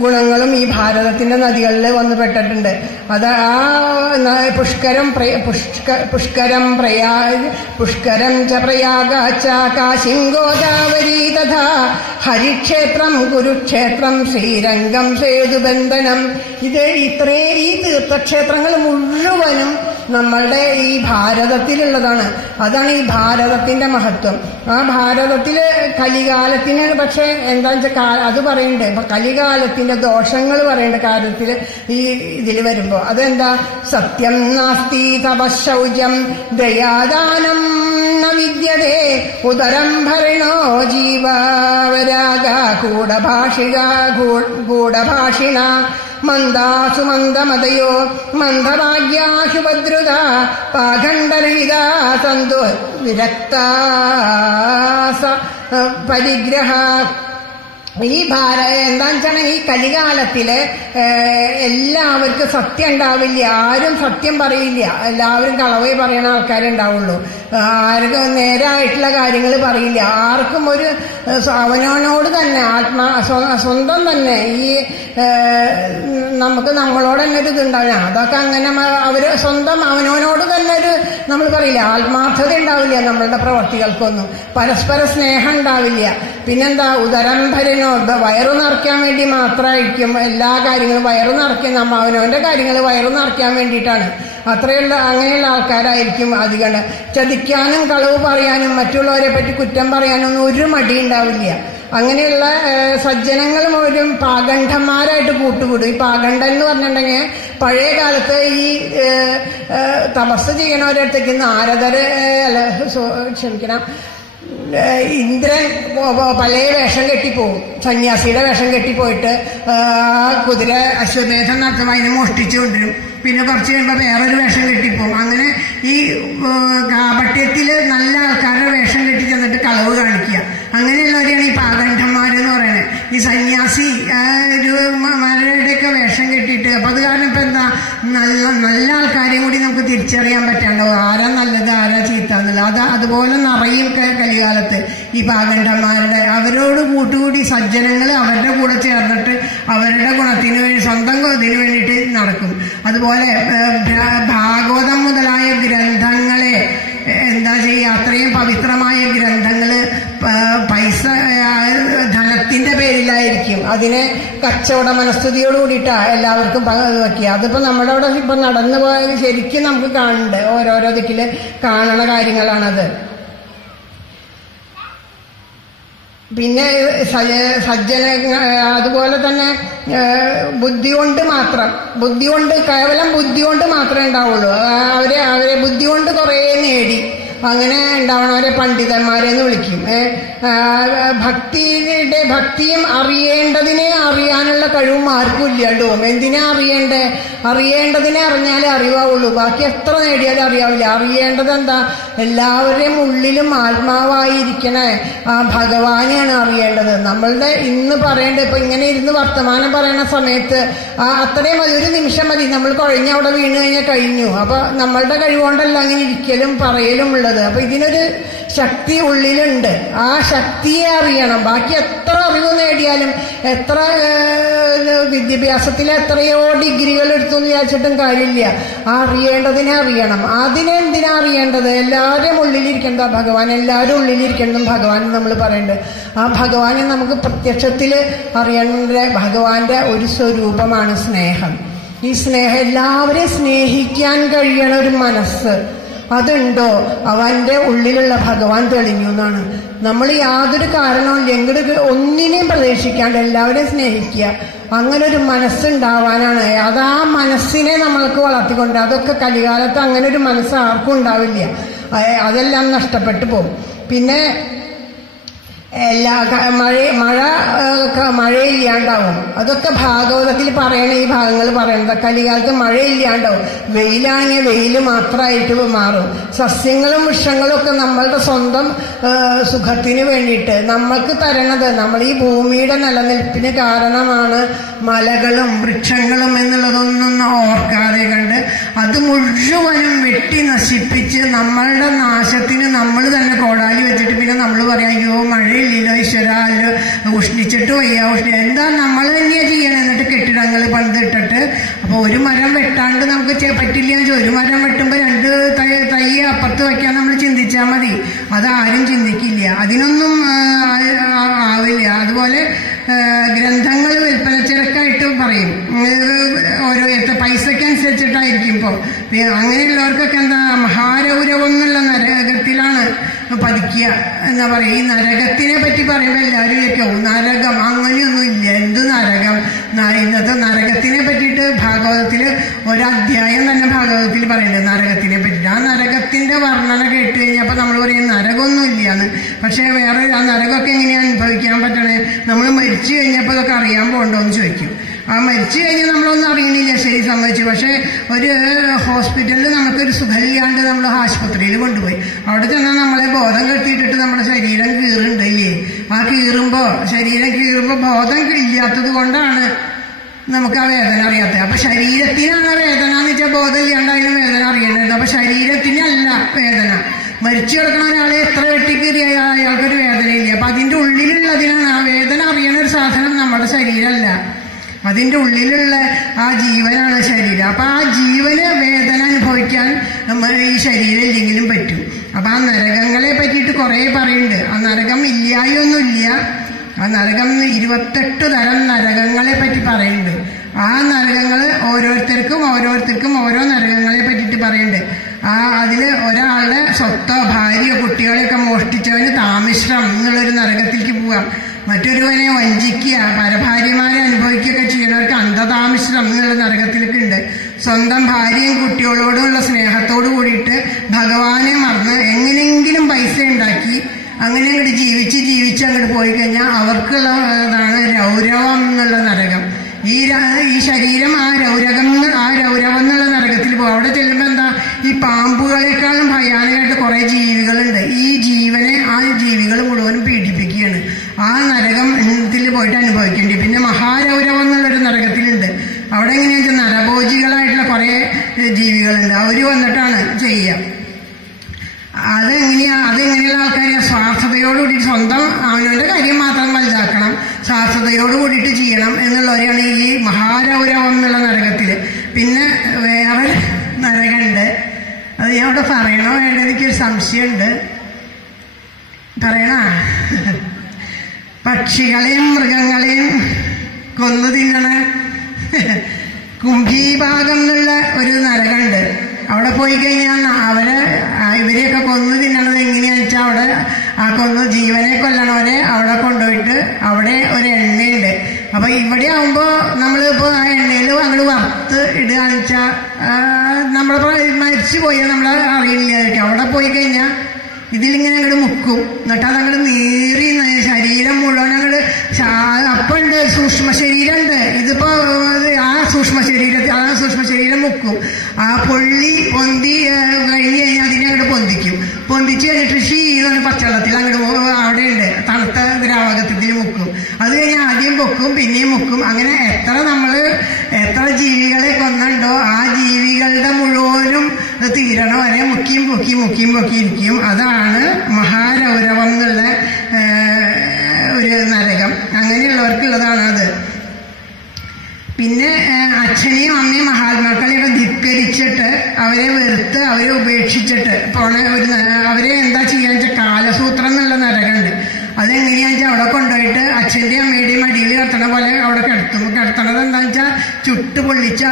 ഗുണങ്ങളും ഈ ഭാരതത്തിന്റെ നദികളിൽ വന്ന് പെട്ടിട്ടുണ്ട്. അത് ആ പുഷ്കരം ച പ്രയാഗാച്ച കാശിം ഗോദാവരി തഥാ ഹരിക്ഷേത്രം കുരുക്ഷേത്രം ശ്രീരംഗം സേതുബന്ധനം. ഈ തീർത്ഥക്ഷേത്രങ്ങൾ മുഴുവനും നമ്മളുടെ ഈ ഭാരതത്തിലുള്ളതാണ്. അതാണ് ഈ ഭാരതത്തിന്റെ മഹത്വം. ആ ഭാരതത്തില് കലികാലത്തിന് പക്ഷെ എന്താ വെച്ചാൽ അത് പറയുന്നുണ്ട്. ഇപ്പൊ കലികാലത്തിന്റെ ദോഷങ്ങൾ പറയേണ്ട കാര്യത്തില് ഈ ഇതിൽ വരുമ്പോ അതെന്താ? സത്യം നാസ്തി തപശൗചം ദയാദാനം ന വിദ്യതേ ഉദരം ഭരണോ ജീവവരാഗ ഗൂഢഭാഷിണ മന്ദാസു മന്ദമതയോ മന്ദഭാഗ്യാശു ഭദ്രുത പാഖണ്ഡരഹിത സന്തു വിരക്ത പരിഗ്രഹ. ഈ എന്താന്ന് വെച്ചാൽ ഈ കലികാലത്തില് എല്ലാവർക്കും സത്യം ഉണ്ടാവില്ല. ആരും സത്യം പറയില്ല. എല്ലാവരും കളവേ പറയുന്ന ആൾക്കാരുണ്ടാവുള്ളൂ. ആർക്കും നേരായിട്ടുള്ള കാര്യങ്ങൾ പറയില്ല. ആർക്കും ഒരു അവനവനോട് തന്നെ സ്വന്തം തന്നെ ഈ നമുക്ക് നമ്മളോട് തന്നെ ഒരു ഇതുണ്ടാവില്ല. അതൊക്കെ അങ്ങനെ അവര് സ്വന്തം അവനവനോട് തന്നെ ഒരു നമ്മൾ പറയില്ല. ആത്മാർത്ഥത ഉണ്ടാവില്ല നമ്മളുടെ പ്രവർത്തികൾക്കൊന്നും. പരസ്പര സ്നേഹം ഉണ്ടാവില്ല. പിന്നെന്താ? ഉദരംഭരനോ വയറു നിറയ്ക്കാൻ വേണ്ടി മാത്രമായിരിക്കും എല്ലാ കാര്യങ്ങളും. വയറു നിറയ്ക്കാൻ അവനവന്റെ കാര്യങ്ങൾ വയറു നിറയ്ക്കാൻ വേണ്ടിയിട്ടാണ്. അങ്ങനെയുള്ള ആൾക്കാരായിരിക്കും അധികം. ചതിക്കാനും കളവ് പറയാനും മറ്റുള്ളവരെ പറ്റി കുറ്റം പറയാനും ഒന്നും ഒരു മടി ഉണ്ടാവില്ല. അങ്ങനെയുള്ള സജ്ജനങ്ങൾ മുഴുവൻ പാഖണ്ഡന്മാരായിട്ട് കൂട്ടുകൂടും. ഈ പാഖണ്ഡൻ എന്ന് പറഞ്ഞിട്ടുണ്ടെങ്കിൽ പഴയ കാലത്ത് ഈ തപസ് ചെയ്യണവരടുത്തേക്ക് നാരദര് ഇന്ദ്രൻ പല വേഷം കെട്ടിപ്പോവും. സന്യാസിയുടെ വേഷം കെട്ടിപ്പോയിട്ട് കുതിര അശ്വമേധം നടത്തുമ്പോൾ അതിനെ മോഷ്ടിച്ചു കൊണ്ടുവരും. പിന്നെ കുറച്ച് കഴിയുമ്പോൾ വേറൊരു വേഷം കെട്ടിപ്പോവും. അങ്ങനെ ഈ കാപട്യത്തില് നല്ല ആൾക്കാരുടെ വേഷം കെട്ടി ചെന്നിട്ട് കളവ് കാണിക്കുക. അങ്ങനെയുള്ളവരെയാണ് ഈ പാഖണ്ഡന്മാരെന്ന് പറയുന്നത്. ഈ സന്യാസി മലയുടെയൊക്കെ വേഷം കെട്ടിയിട്ട് അപ്പൊ അത് കാരണം ഇപ്പൊ എന്താ നല്ല ആൾക്കാരെയും കൂടി നമുക്ക് തിരിച്ചറിയാൻ പറ്റാണ്ടോ ആരാ നല്ലത് ആരാ ചീത്ത എന്നുള്ളത്. അതുപോലെ നിറയും കലികാലത്ത് ഈ പാഖണ്ഡന്മാരുടെ. അവരോട് കൂട്ടുകൂടി സജ്ജനങ്ങൾ അവരുടെ കൂടെ ചേർന്നിട്ട് അവരുടെ ഗുണത്തിന് വേണ്ടി സ്വന്തം ഇതിന് വേണ്ടിയിട്ട് നടക്കും. അതുപോലെ ഭാഗവതം മുതലായ ഗ്രന്ഥങ്ങളെ എന്താ ചെയ്യുക? അത്രയും പവിത്രമായ ഗ്രന്ഥങ്ങള് പൈസ ധനത്തിന്റെ പേരിലായിരിക്കും അതിനെ കച്ചവട മനസ്ഥിതിയോട് കൂടിയിട്ടാ എല്ലാവർക്കും വയ്ക്കുക. അതിപ്പോ നമ്മുടെ അവിടെ ഇപ്പൊ നടന്നു പോയത് ശരിക്കും നമുക്ക് കാണുന്നുണ്ട്. ഓരോരോ ദിക്കില് കാണണ കാര്യങ്ങളാണത്. പിന്നെ സജ്ജന അതുപോലെ തന്നെ ബുദ്ധി കൊണ്ട് കേവലം ബുദ്ധി കൊണ്ട് മാത്രമേ ഉണ്ടാവുള്ളൂ. അവരെ ബുദ്ധി കൊണ്ട് കുറേ നേടി അങ്ങനെ ഉണ്ടാവണവരെ പണ്ഡിതന്മാരെന്ന് വിളിക്കും. ഭക്തിയും അറിയേണ്ടതിനെ അറിയാനുള്ള കഴിവും ആർക്കും ഇല്ലാണ്ട് പോകും. എന്തിനാ അറിയേണ്ടതിനെ അറിഞ്ഞാലേ അറിവാവുള്ളൂ. ബാക്കി എത്ര നേടിയാലും അറിയാവില്ല. അറിയേണ്ടത് എന്താ? എല്ലാവരുടെയും ഉള്ളിലും ആത്മാവായിരിക്കണ ആ ഭഗവാനെയാണ് അറിയേണ്ടത്. നമ്മളുടെ ഇന്ന് പറയേണ്ടത് ഇപ്പൊ ഇങ്ങനെ ഇരുന്ന് വർത്തമാനം പറയുന്ന സമയത്ത് അത്രയും മതി, ഒരു നിമിഷം മതി. നമ്മൾ കുഴഞ്ഞ അവിടെ വീണ് കഴിഞ്ഞാൽ കഴിഞ്ഞു. അപ്പൊ നമ്മളുടെ കഴിവുകൊണ്ടല്ല അങ്ങനെ ഇരിക്കലും പറയലും ഉള്ളത്. അപ്പൊ ഇതിനൊരു ശക്തി ഉള്ളിലുണ്ട്. ആ ശക്തിയെ അറിയണം. ബാക്കി എത്ര അറിവ് നേടിയാലും എത്ര വിദ്യാഭ്യാസത്തിൽ എത്രയോ ഡിഗ്രികൾ എടുത്തു എന്ന് വിചാരിച്ചിട്ടും കാര്യമില്ല. ആ അറിയേണ്ടതിനെ അറിയണം. അതിനെന്തിനാ അറിയേണ്ടത്? എല്ലാവരുടെയും ഉള്ളിലിരിക്കേണ്ട ഭഗവാൻ, എല്ലാവരും ഉള്ളിലിരിക്കുന്നതും ഭഗവാൻ നമ്മൾ പറയേണ്ടത്. ആ ഭഗവാനെ നമുക്ക് പ്രത്യക്ഷത്തിൽ അറിയേണ്ട ഭഗവാന്റെ ഒരു സ്വരൂപമാണ് സ്നേഹം. ഈ സ്നേഹം, എല്ലാവരെയും സ്നേഹിക്കാൻ കഴിയണ ഒരു മനസ്സ് അതുണ്ടോ അവന്റെ ഉള്ളിലുള്ള ഭഗവാൻ തെളിഞ്ഞു എന്നാണ്. നമ്മൾ യാതൊരു കാരണവും എങ്ങോട്ട് ഒന്നിനെയും പ്രതീക്ഷിക്കാണ്ട് എല്ലാവരെയും സ്നേഹിക്കുക. അങ്ങനെ ഒരു മനസ്സുണ്ടാവാനാണ്. അത് ആ മനസ്സിനെ നമ്മൾക്ക് വളർത്തിക്കൊണ്ട്, അതൊക്കെ കലികാലത്ത് അങ്ങനെ ഒരു മനസ്സ് ആർക്കും ഉണ്ടാവില്ല. അതെല്ലാം നഷ്ടപ്പെട്ടു പോകും. പിന്നെ മഴയില്ലാണ്ടാവും. അതൊക്കെ ഭാഗവതത്തിൽ പറയണ ഈ ഭാഗങ്ങൾ പറയണത്. കലികാലത്ത് മഴയില്ലാണ്ടാവും. വെയിലാണെങ്കിൽ വെയിൽ മാത്രമായിട്ട് മാറും. സസ്യങ്ങളും വൃക്ഷങ്ങളും ഒക്കെ നമ്മളുടെ സ്വന്തം സുഖത്തിന് വേണ്ടിയിട്ട് നമ്മൾക്ക് തരണത്, നമ്മൾ ഈ ഭൂമിയുടെ നിലനിൽപ്പിന് കാരണമാണ് മലകളും വൃക്ഷങ്ങളും എന്നുള്ളതൊന്നും ഓർക്കാതെ കണ്ട് അത് മുഴുവനും വെട്ടി നശിപ്പിച്ച് നമ്മളുടെ നാശത്തിന് നമ്മൾ തന്നെ കോടാലി വെച്ചിട്ട് പിന്നെ നമ്മൾ പറയാം അയ്യോ മഴയില്ലല്ലോ ഈശ്വര, അല്ലോ ഉഷ്ണിച്ചിട്ട് വയ്യ എന്താ നമ്മൾ തന്നെയാണ് ചെയ്യണം. എന്നിട്ട് കെട്ടിടങ്ങൾ പണിതിട്ടിട്ട് അപ്പോൾ ഒരു മരം വെട്ടാണ്ട് നമുക്ക് പറ്റില്ല. ഒരു മരം വെട്ടുമ്പോൾ 2 തൈ അപ്പുറത്ത് വയ്ക്കാൻ നമ്മൾ ചിന്തിച്ചാൽ മതി. അതാരും ചിന്തിക്കില്ല, അതിനൊന്നും ആവില്ല. അതുപോലെ ഗ്രന്ഥങ്ങൾ വിൽപ്പനച്ചരക്കായിട്ട് പറയും, ഓരോ പൈസക്കനുസരിച്ചിട്ടായിരിക്കും. ഇപ്പോൾ അങ്ങനെയുള്ളവർക്കൊക്കെ എന്താ മഹാരൗരവം എന്നുള്ള നരകത്തിലാണ് പതിക്കുക എന്നാ പറയുക. ഈ നരകത്തിനെ പറ്റി പറയുമ്പോൾ എല്ലാവരും ചോദിക്കും നരകം, അങ്ങനെയൊന്നും ഇല്ല. എന്ത് നരകം? ഇന്നത്തെ നരകത്തിനെ പറ്റിയിട്ട് ഭാഗവതത്തിൽ ഒരധ്യായം തന്നെ ഭാഗവതത്തിൽ പറയുന്നുണ്ട് നരകത്തിനെ പറ്റിയിട്ട്. ആ നരകത്തിന്റെ വർണ്ണന കേട്ട് കഴിഞ്ഞപ്പോൾ നമ്മൾ പറയും നരകമൊന്നും ഇല്ലയെന്ന്. പക്ഷേ വേറെ ആ നരകമൊക്കെ എങ്ങനെയാണ് അനുഭവിക്കാൻ പറ്റണേ? നമ്മൾ മരിച്ചു കഴിഞ്ഞപ്പോൾ അതൊക്കെ അറിയാൻ പോകണ്ടോ എന്ന് ചോദിക്കും. ആ മരിച്ചു കഴിഞ്ഞാൽ നമ്മളൊന്നും അറിയണില്ല, ശരി സമ്മതിച്ചു. പക്ഷെ ഒരു ഹോസ്പിറ്റലിൽ നമുക്കൊരു സുഖമില്ലാണ്ട് നമ്മൾ ആശുപത്രിയിൽ കൊണ്ടുപോയി. അവിടെ ചെന്നാൽ നമ്മളെ ബോധം കെട്ടിയിട്ടിട്ട് നമ്മുടെ ശരീരം കീറുണ്ടല്ലേ. ആ ശരീരം കീറുമ്പോൾ ബോധം ഇല്ലാത്തത് കൊണ്ടാണ് നമുക്ക് ആ വേദന അറിയാത്തത്. അപ്പൊ ശരീരത്തിനാണ് വേദന എന്ന് വെച്ചാൽ ബോധം ഇല്ലാണ്ടായാലും വേദന അറിയേണ്ടത്. അപ്പൊ ശരീരത്തിനല്ല വേദന. മരിച്ചു കിടക്കുന്ന ഒരാളെ എത്ര വെട്ടിക്കീറിയാൽ അയാൾക്കൊരു വേദനയില്ല. അപ്പൊ അതിന്റെ ഉള്ളിലുള്ളതിനാണ് ആ വേദന അറിയണ ഒരു സാധനം നമ്മുടെ ശരീരമല്ല, അതിൻ്റെ ഉള്ളിലുള്ള ആ ജീവനാണ് ശരീരം. അപ്പൊ ആ ജീവന് വേദന അനുഭവിക്കാൻ ഈ ശരീരം ഇല്ലെങ്കിലും പറ്റും. അപ്പൊ ആ നരകങ്ങളെ പറ്റിയിട്ട് കുറെ പറയുന്നുണ്ട്. ആ നരകം ഇല്ലായൊന്നുമില്ല. ആ നരകം 28 തരം നരകങ്ങളെ പറ്റി പറയുന്നുണ്ട്. ആ നരകങ്ങൾ ഓരോരുത്തർക്കും ഓരോ നരകങ്ങളെ പറ്റിയിട്ട് പറയുന്നുണ്ട്. അതില് ഒരാളുടെ സ്വത്തോ ഭാര്യയോ കുട്ടികളെയൊക്കെ മോഷ്ടിച്ചവന് താമിശ്രം എന്നുള്ളൊരു നരകത്തിലേക്ക് പോവാം. മറ്റൊരുവനെ വഞ്ചിക്കുക, പരഭാര്യമാരെ അനുഭവിക്കുകയൊക്കെ ചെയ്യണവർക്ക് അന്ധതാമിശ്രം എന്നുള്ള നരകത്തിലേക്ക് ഉണ്ട്. സ്വന്തം ഭാര്യയും കുട്ടികളോടുമുള്ള സ്നേഹത്തോടു കൂടിയിട്ട് ഭഗവാനെ മറന്ന് എങ്ങനെയെങ്കിലും പൈസ ഉണ്ടാക്കി അങ്ങനെ അങ്ങോട്ട് ജീവിച്ച് അങ്ങോട്ട് പോയി കഴിഞ്ഞാൽ അവർക്കുള്ളതാണ് രൗരവം എന്നുള്ള നരകം. ഈ ശരീരം ആ രൗരവം എന്നുള്ള നരകത്തിൽ പോകും. അവിടെ ചെല്ലുമ്പോൾ എന്താ, ഈ പാമ്പുകളെക്കാളും ഭയാനകമായിട്ട് കുറെ ജീവികളുണ്ട്. ഈ ജീവനെ ആ ജീവികൾ മുഴുവനും പീഡിപ്പിക്കുകയാണ്. ആ നരകത്തിൽ പോയിട്ട് അനുഭവിക്കേണ്ടി. പിന്നെ മഹാരൗരവം എന്നുള്ളൊരു നരകത്തിലുണ്ട്. അവിടെ എങ്ങനെയാ വെച്ചാൽ നരഭോജികളായിട്ടുള്ള കുറെ ജീവികളുണ്ട്. അവര് വന്നിട്ടാണ് ചെയ്യുക. അതെങ്ങനെയുള്ള ആൾക്കാരെ സ്വാർത്ഥതയോടുകൂടി സ്വന്തം അവനവന്റെ കാര്യം മാത്രം വലുതാക്കണം, സ്വാർത്ഥതയോട് കൂടിയിട്ട് ചെയ്യണം എന്നുള്ളവരെയാണ് ഈ മഹാരൗരവം എന്നുള്ള നരകത്തില്. പിന്നെ വേറെ നരകമുണ്ട്. അത് ഞാൻ അവിടെ പറയണോ വേണ്ട, എനിക്കൊരു സംശയമുണ്ട്. പറയണ പക്ഷികളെയും മൃഗങ്ങളെയും കൊന്നു തിന്നണ കുംഭീഭാഗം എന്നുള്ള ഒരു നരകമുണ്ട്. അവിടെ പോയി കഴിഞ്ഞാൽ ഇവരെയൊക്കെ കൊന്നു തിന്നണത് എങ്ങനെയാണെന്ന് വെച്ചാൽ അവിടെ ആ ജീവനെ കൊല്ലണവരെ അവിടെ കൊണ്ടുപോയിട്ട് അവിടെ ഒരു എണ്ണയുണ്ട്. അപ്പൊ ഇവിടെ ആവുമ്പോ നമ്മളിപ്പോ ആ എണ്ണയിൽ അങ്ങോട്ട് വറുത്ത് ഇടുകയാണെന്ന് വെച്ചാൽ നമ്മളെ മരിച്ചു പോയാൽ നമ്മൾ അറിയില്ലായിരിക്കും. അവിടെ പോയി കഴിഞ്ഞാൽ ഇതിലിങ്ങനെ അങ്ങോട്ട് മുക്കും. എന്നിട്ട് അതങ്ങോട്ട് നീറി ശരീരം മുഴുവൻ അങ്ങോട്ട് അപ്പൊ ഉണ്ട് സൂക്ഷ്മ ശരീരമുണ്ട്. ഇതിപ്പോ ആ സൂക്ഷ്മ ശരീരം മുക്കും. ആ പൊന്തി കഴിഞ്ഞ് കഴിഞ്ഞാൽ അതിനെ അങ്ങോട്ട് പൊന്തിച്ച് കഴിഞ്ഞിട്ട് ഷീന്ന് പച്ചവെള്ളത്തിൽ അങ്ങോട്ട് അവിടെ ഉണ്ട് തണുത്ത ദ്രാവകത്തിൽ മുക്കും. അത് കഴിഞ്ഞാൽ ആദ്യം പൊക്കും പിന്നെയും മുക്കും. അങ്ങനെ എത്ര ജീവികളെ കൊന്നുണ്ടോ ആ ജീവികളുടെ മുഴുവനും തീരണ വരെ മുക്കിയും ഇരിക്കും. അതാണ് മഹാരൗരവം എന്നുള്ള ഒരു നരകം. അങ്ങനെയുള്ളവർക്കുള്ളതാണ് അത്. പിന്നെ അച്ഛനെയും അമ്മയും മഹാത്മാക്കളെയൊക്കെ ധിക്കരിച്ചിട്ട് അവരെ വെറുത്ത് അവരെ ഉപേക്ഷിച്ചിട്ട് പോണ അവരെ എന്താ ചെയ്യാന്ന് വെച്ചാൽ കാലസൂത്രം എന്നുള്ള നരകമുണ്ട്. അതെങ്ങനെയാന്ന് വെച്ചാൽ അവിടെ കൊണ്ടുപോയിട്ട് അച്ഛൻ്റെയും അമ്മയുടെയും മടിയിൽ കിടത്തണ പോലെ അവിടെ കിടത്തണത് എന്താണെന്ന് വെച്ചാൽ ചുട്ട് പൊള്ളിച്ച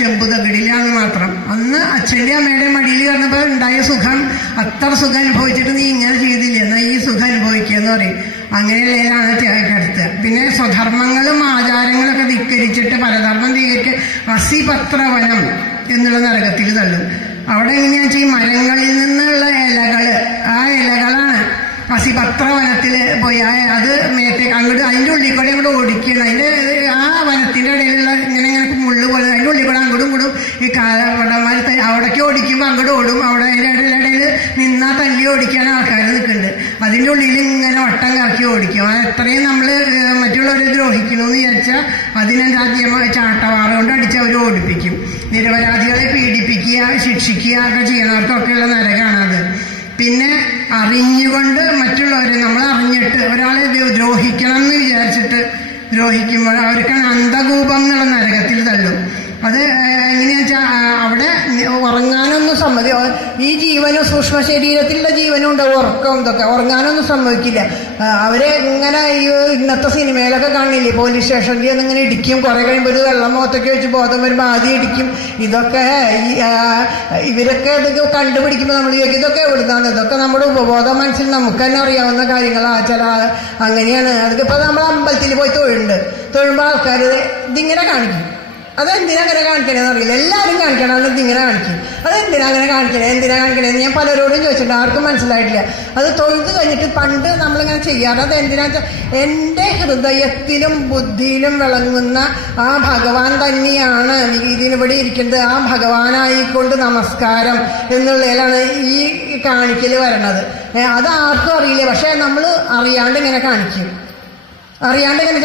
ചെമ്പു തകിടിലാന്ന് മാത്രം. അന്ന് അച്ഛൻ്റെയും അമ്മയുടെയും മടിയിൽ കിടന്നപ്പോൾ ഉണ്ടായ സുഖം, അത്ര സുഖം അനുഭവിച്ചിട്ട് നീ ഇങ്ങനെ ചെയ്തില്ല, എന്നാൽ ഈ സുഖം അനുഭവിക്കുക എന്ന് പറയും. അങ്ങനെയുള്ളതിലാണ് കിടത്തുക. പിന്നെ സ്വധർമ്മങ്ങളും ആചാരങ്ങളൊക്കെ ധിക്കരിച്ചിട്ട് പരധർമ്മം സ്വീകരിക്കുക അസിപത്രവനം എന്നുള്ള നരകത്തിൽ തള്ളും. അവിടെ എങ്ങനെയാണെന്ന് വെച്ചാൽ ഈ മരങ്ങളിൽ നിന്നുള്ള ഇലകള്, ആ ഇലകളാണ് കസിപത്ര വനത്തിൽ പോയി അത് അങ്ങോട്ട് അതിൻ്റെ ഉള്ളിൽ കൂടെ അങ്ങോട്ട് ഓടിക്കണം. ആ വനത്തിൻ്റെ ഇടയിലുള്ള ഇങ്ങനെ മുള്ളു പോലെ അതിൻ്റെ ഉള്ളിൽ കൂടെ അങ്ങോട്ടും ഇങ്ങോട്ടും ഈ കാലവടന്മാർ അവിടേക്ക് ഓടിക്കുമ്പോൾ അങ്ങോട്ട് ഓടും. അവിടെ അതിൻ്റെ ഇടയിൽ നിന്നാൽ തല്ലി ഓടിക്കാൻ ആൾക്കാർ നിൽക്കുന്നുണ്ട്. അതിൻ്റെ ഉള്ളിൽ ഇങ്ങനെ വട്ടം കറക്കി ഓടിക്കും. എത്രയും നമ്മൾ മറ്റുള്ളവരെ ദ്രോഹിക്കണമെന്ന് വിചാരിച്ചാൽ അതിനാദ്യം ചാട്ടവാറ കൊണ്ട് അടിച്ച് അവർ ഓടിപ്പിക്കും. നിരപരാധികളെ പീഡിപ്പിക്കുക, ശിക്ഷിക്കുക ഒക്കെ ചെയ്യണവർക്കൊക്കെയുള്ള നരകമാണത്. പിന്നെ അറിഞ്ഞുകൊണ്ട് മറ്റുള്ളവരെ നമ്മൾ അറിഞ്ഞിട്ട് ഒരാളെ ദ്രോഹിക്കണം എന്ന് വിചാരിച്ചിട്ട് ദ്രോഹിക്കുമ്പോൾ അവർക്കാണ് അന്ധകൂപം എന്നുള്ള നരകത്തിൽ തള്ളും. അത് എങ്ങനെയാ വെച്ചാൽ അവിടെ ഉറങ്ങാനൊന്നും ഈ ജീവനും സൂക്ഷ്മ ശരീരത്തിലുള്ള ജീവനും ഉണ്ടാവും, ഉറക്കം ഇതൊക്കെ ഉറങ്ങാനൊന്നും സമ്മതിക്കില്ല. അവരെ ഇങ്ങനെ ഈ ഇന്നത്തെ സിനിമയിലൊക്കെ കാണില്ലേ, പോലീസ് സ്റ്റേഷനിൽ ഒന്നിങ്ങനെ ഇടിക്കും, കുറെ കഴിയുമ്പോൾ ഒരു വെള്ളം മുഖത്തൊക്കെ വെച്ച് ബോധം വരുമ്പോൾ ആദ്യം ഇടിക്കും. ഇതൊക്കെ ഇവരൊക്കെ ഇതൊക്കെ കണ്ടുപിടിക്കുമ്പോൾ നമ്മൾ ചോദിക്കും ഇതൊക്കെ എവിടുന്നാണ്, ഇതൊക്കെ നമ്മുടെ ഉപബോധ മനസ്സിൽ നമുക്ക് തന്നെ അറിയാവുന്ന കാര്യങ്ങളാ. ചില അങ്ങനെയാണ്. അതൊക്കെ ഇപ്പൊ നമ്മൾ അമ്പലത്തിൽ പോയി തൊഴുമ്പോൾ ആൾക്കാർ ഇതിങ്ങനെ കാണിക്കും. അതെന്തിനാ അങ്ങനെ കാണിക്കണേന്ന് അറിയില്ല, എല്ലാവരും കാണിക്കണം, അത് ഇതിങ്ങനെ കാണിക്കും. അതെന്തിനാ അങ്ങനെ എന്തിനാ കാണിക്കണേന്ന് ഞാൻ പലരോടും ചോദിച്ചിട്ടുണ്ട്, ആർക്കും മനസ്സിലായിട്ടില്ല. അത് തൊഴുത് കഴിഞ്ഞിട്ട് പണ്ട് നമ്മളിങ്ങനെ ചെയ്യാറ്. അത് എന്തിനാ വെച്ചാൽ എൻ്റെ ഹൃദയത്തിലും ബുദ്ധിയിലും വിളങ്ങുന്ന ആ ഭഗവാൻ തന്നെയാണ് ഇതിനിവിടെ ഇരിക്കുന്നത്. ആ ഭഗവാനായിക്കൊണ്ട് നമസ്കാരം എന്നുള്ളതിലാണ് ഈ കാണിക്കൽ വരണത്. അത് ആർക്കും അറിയില്ല, പക്ഷെ നമ്മൾ അറിയാണ്ട് ഇങ്ങനെ കാണിക്കും. അറിയാണ്ട് ഇങ്ങനെ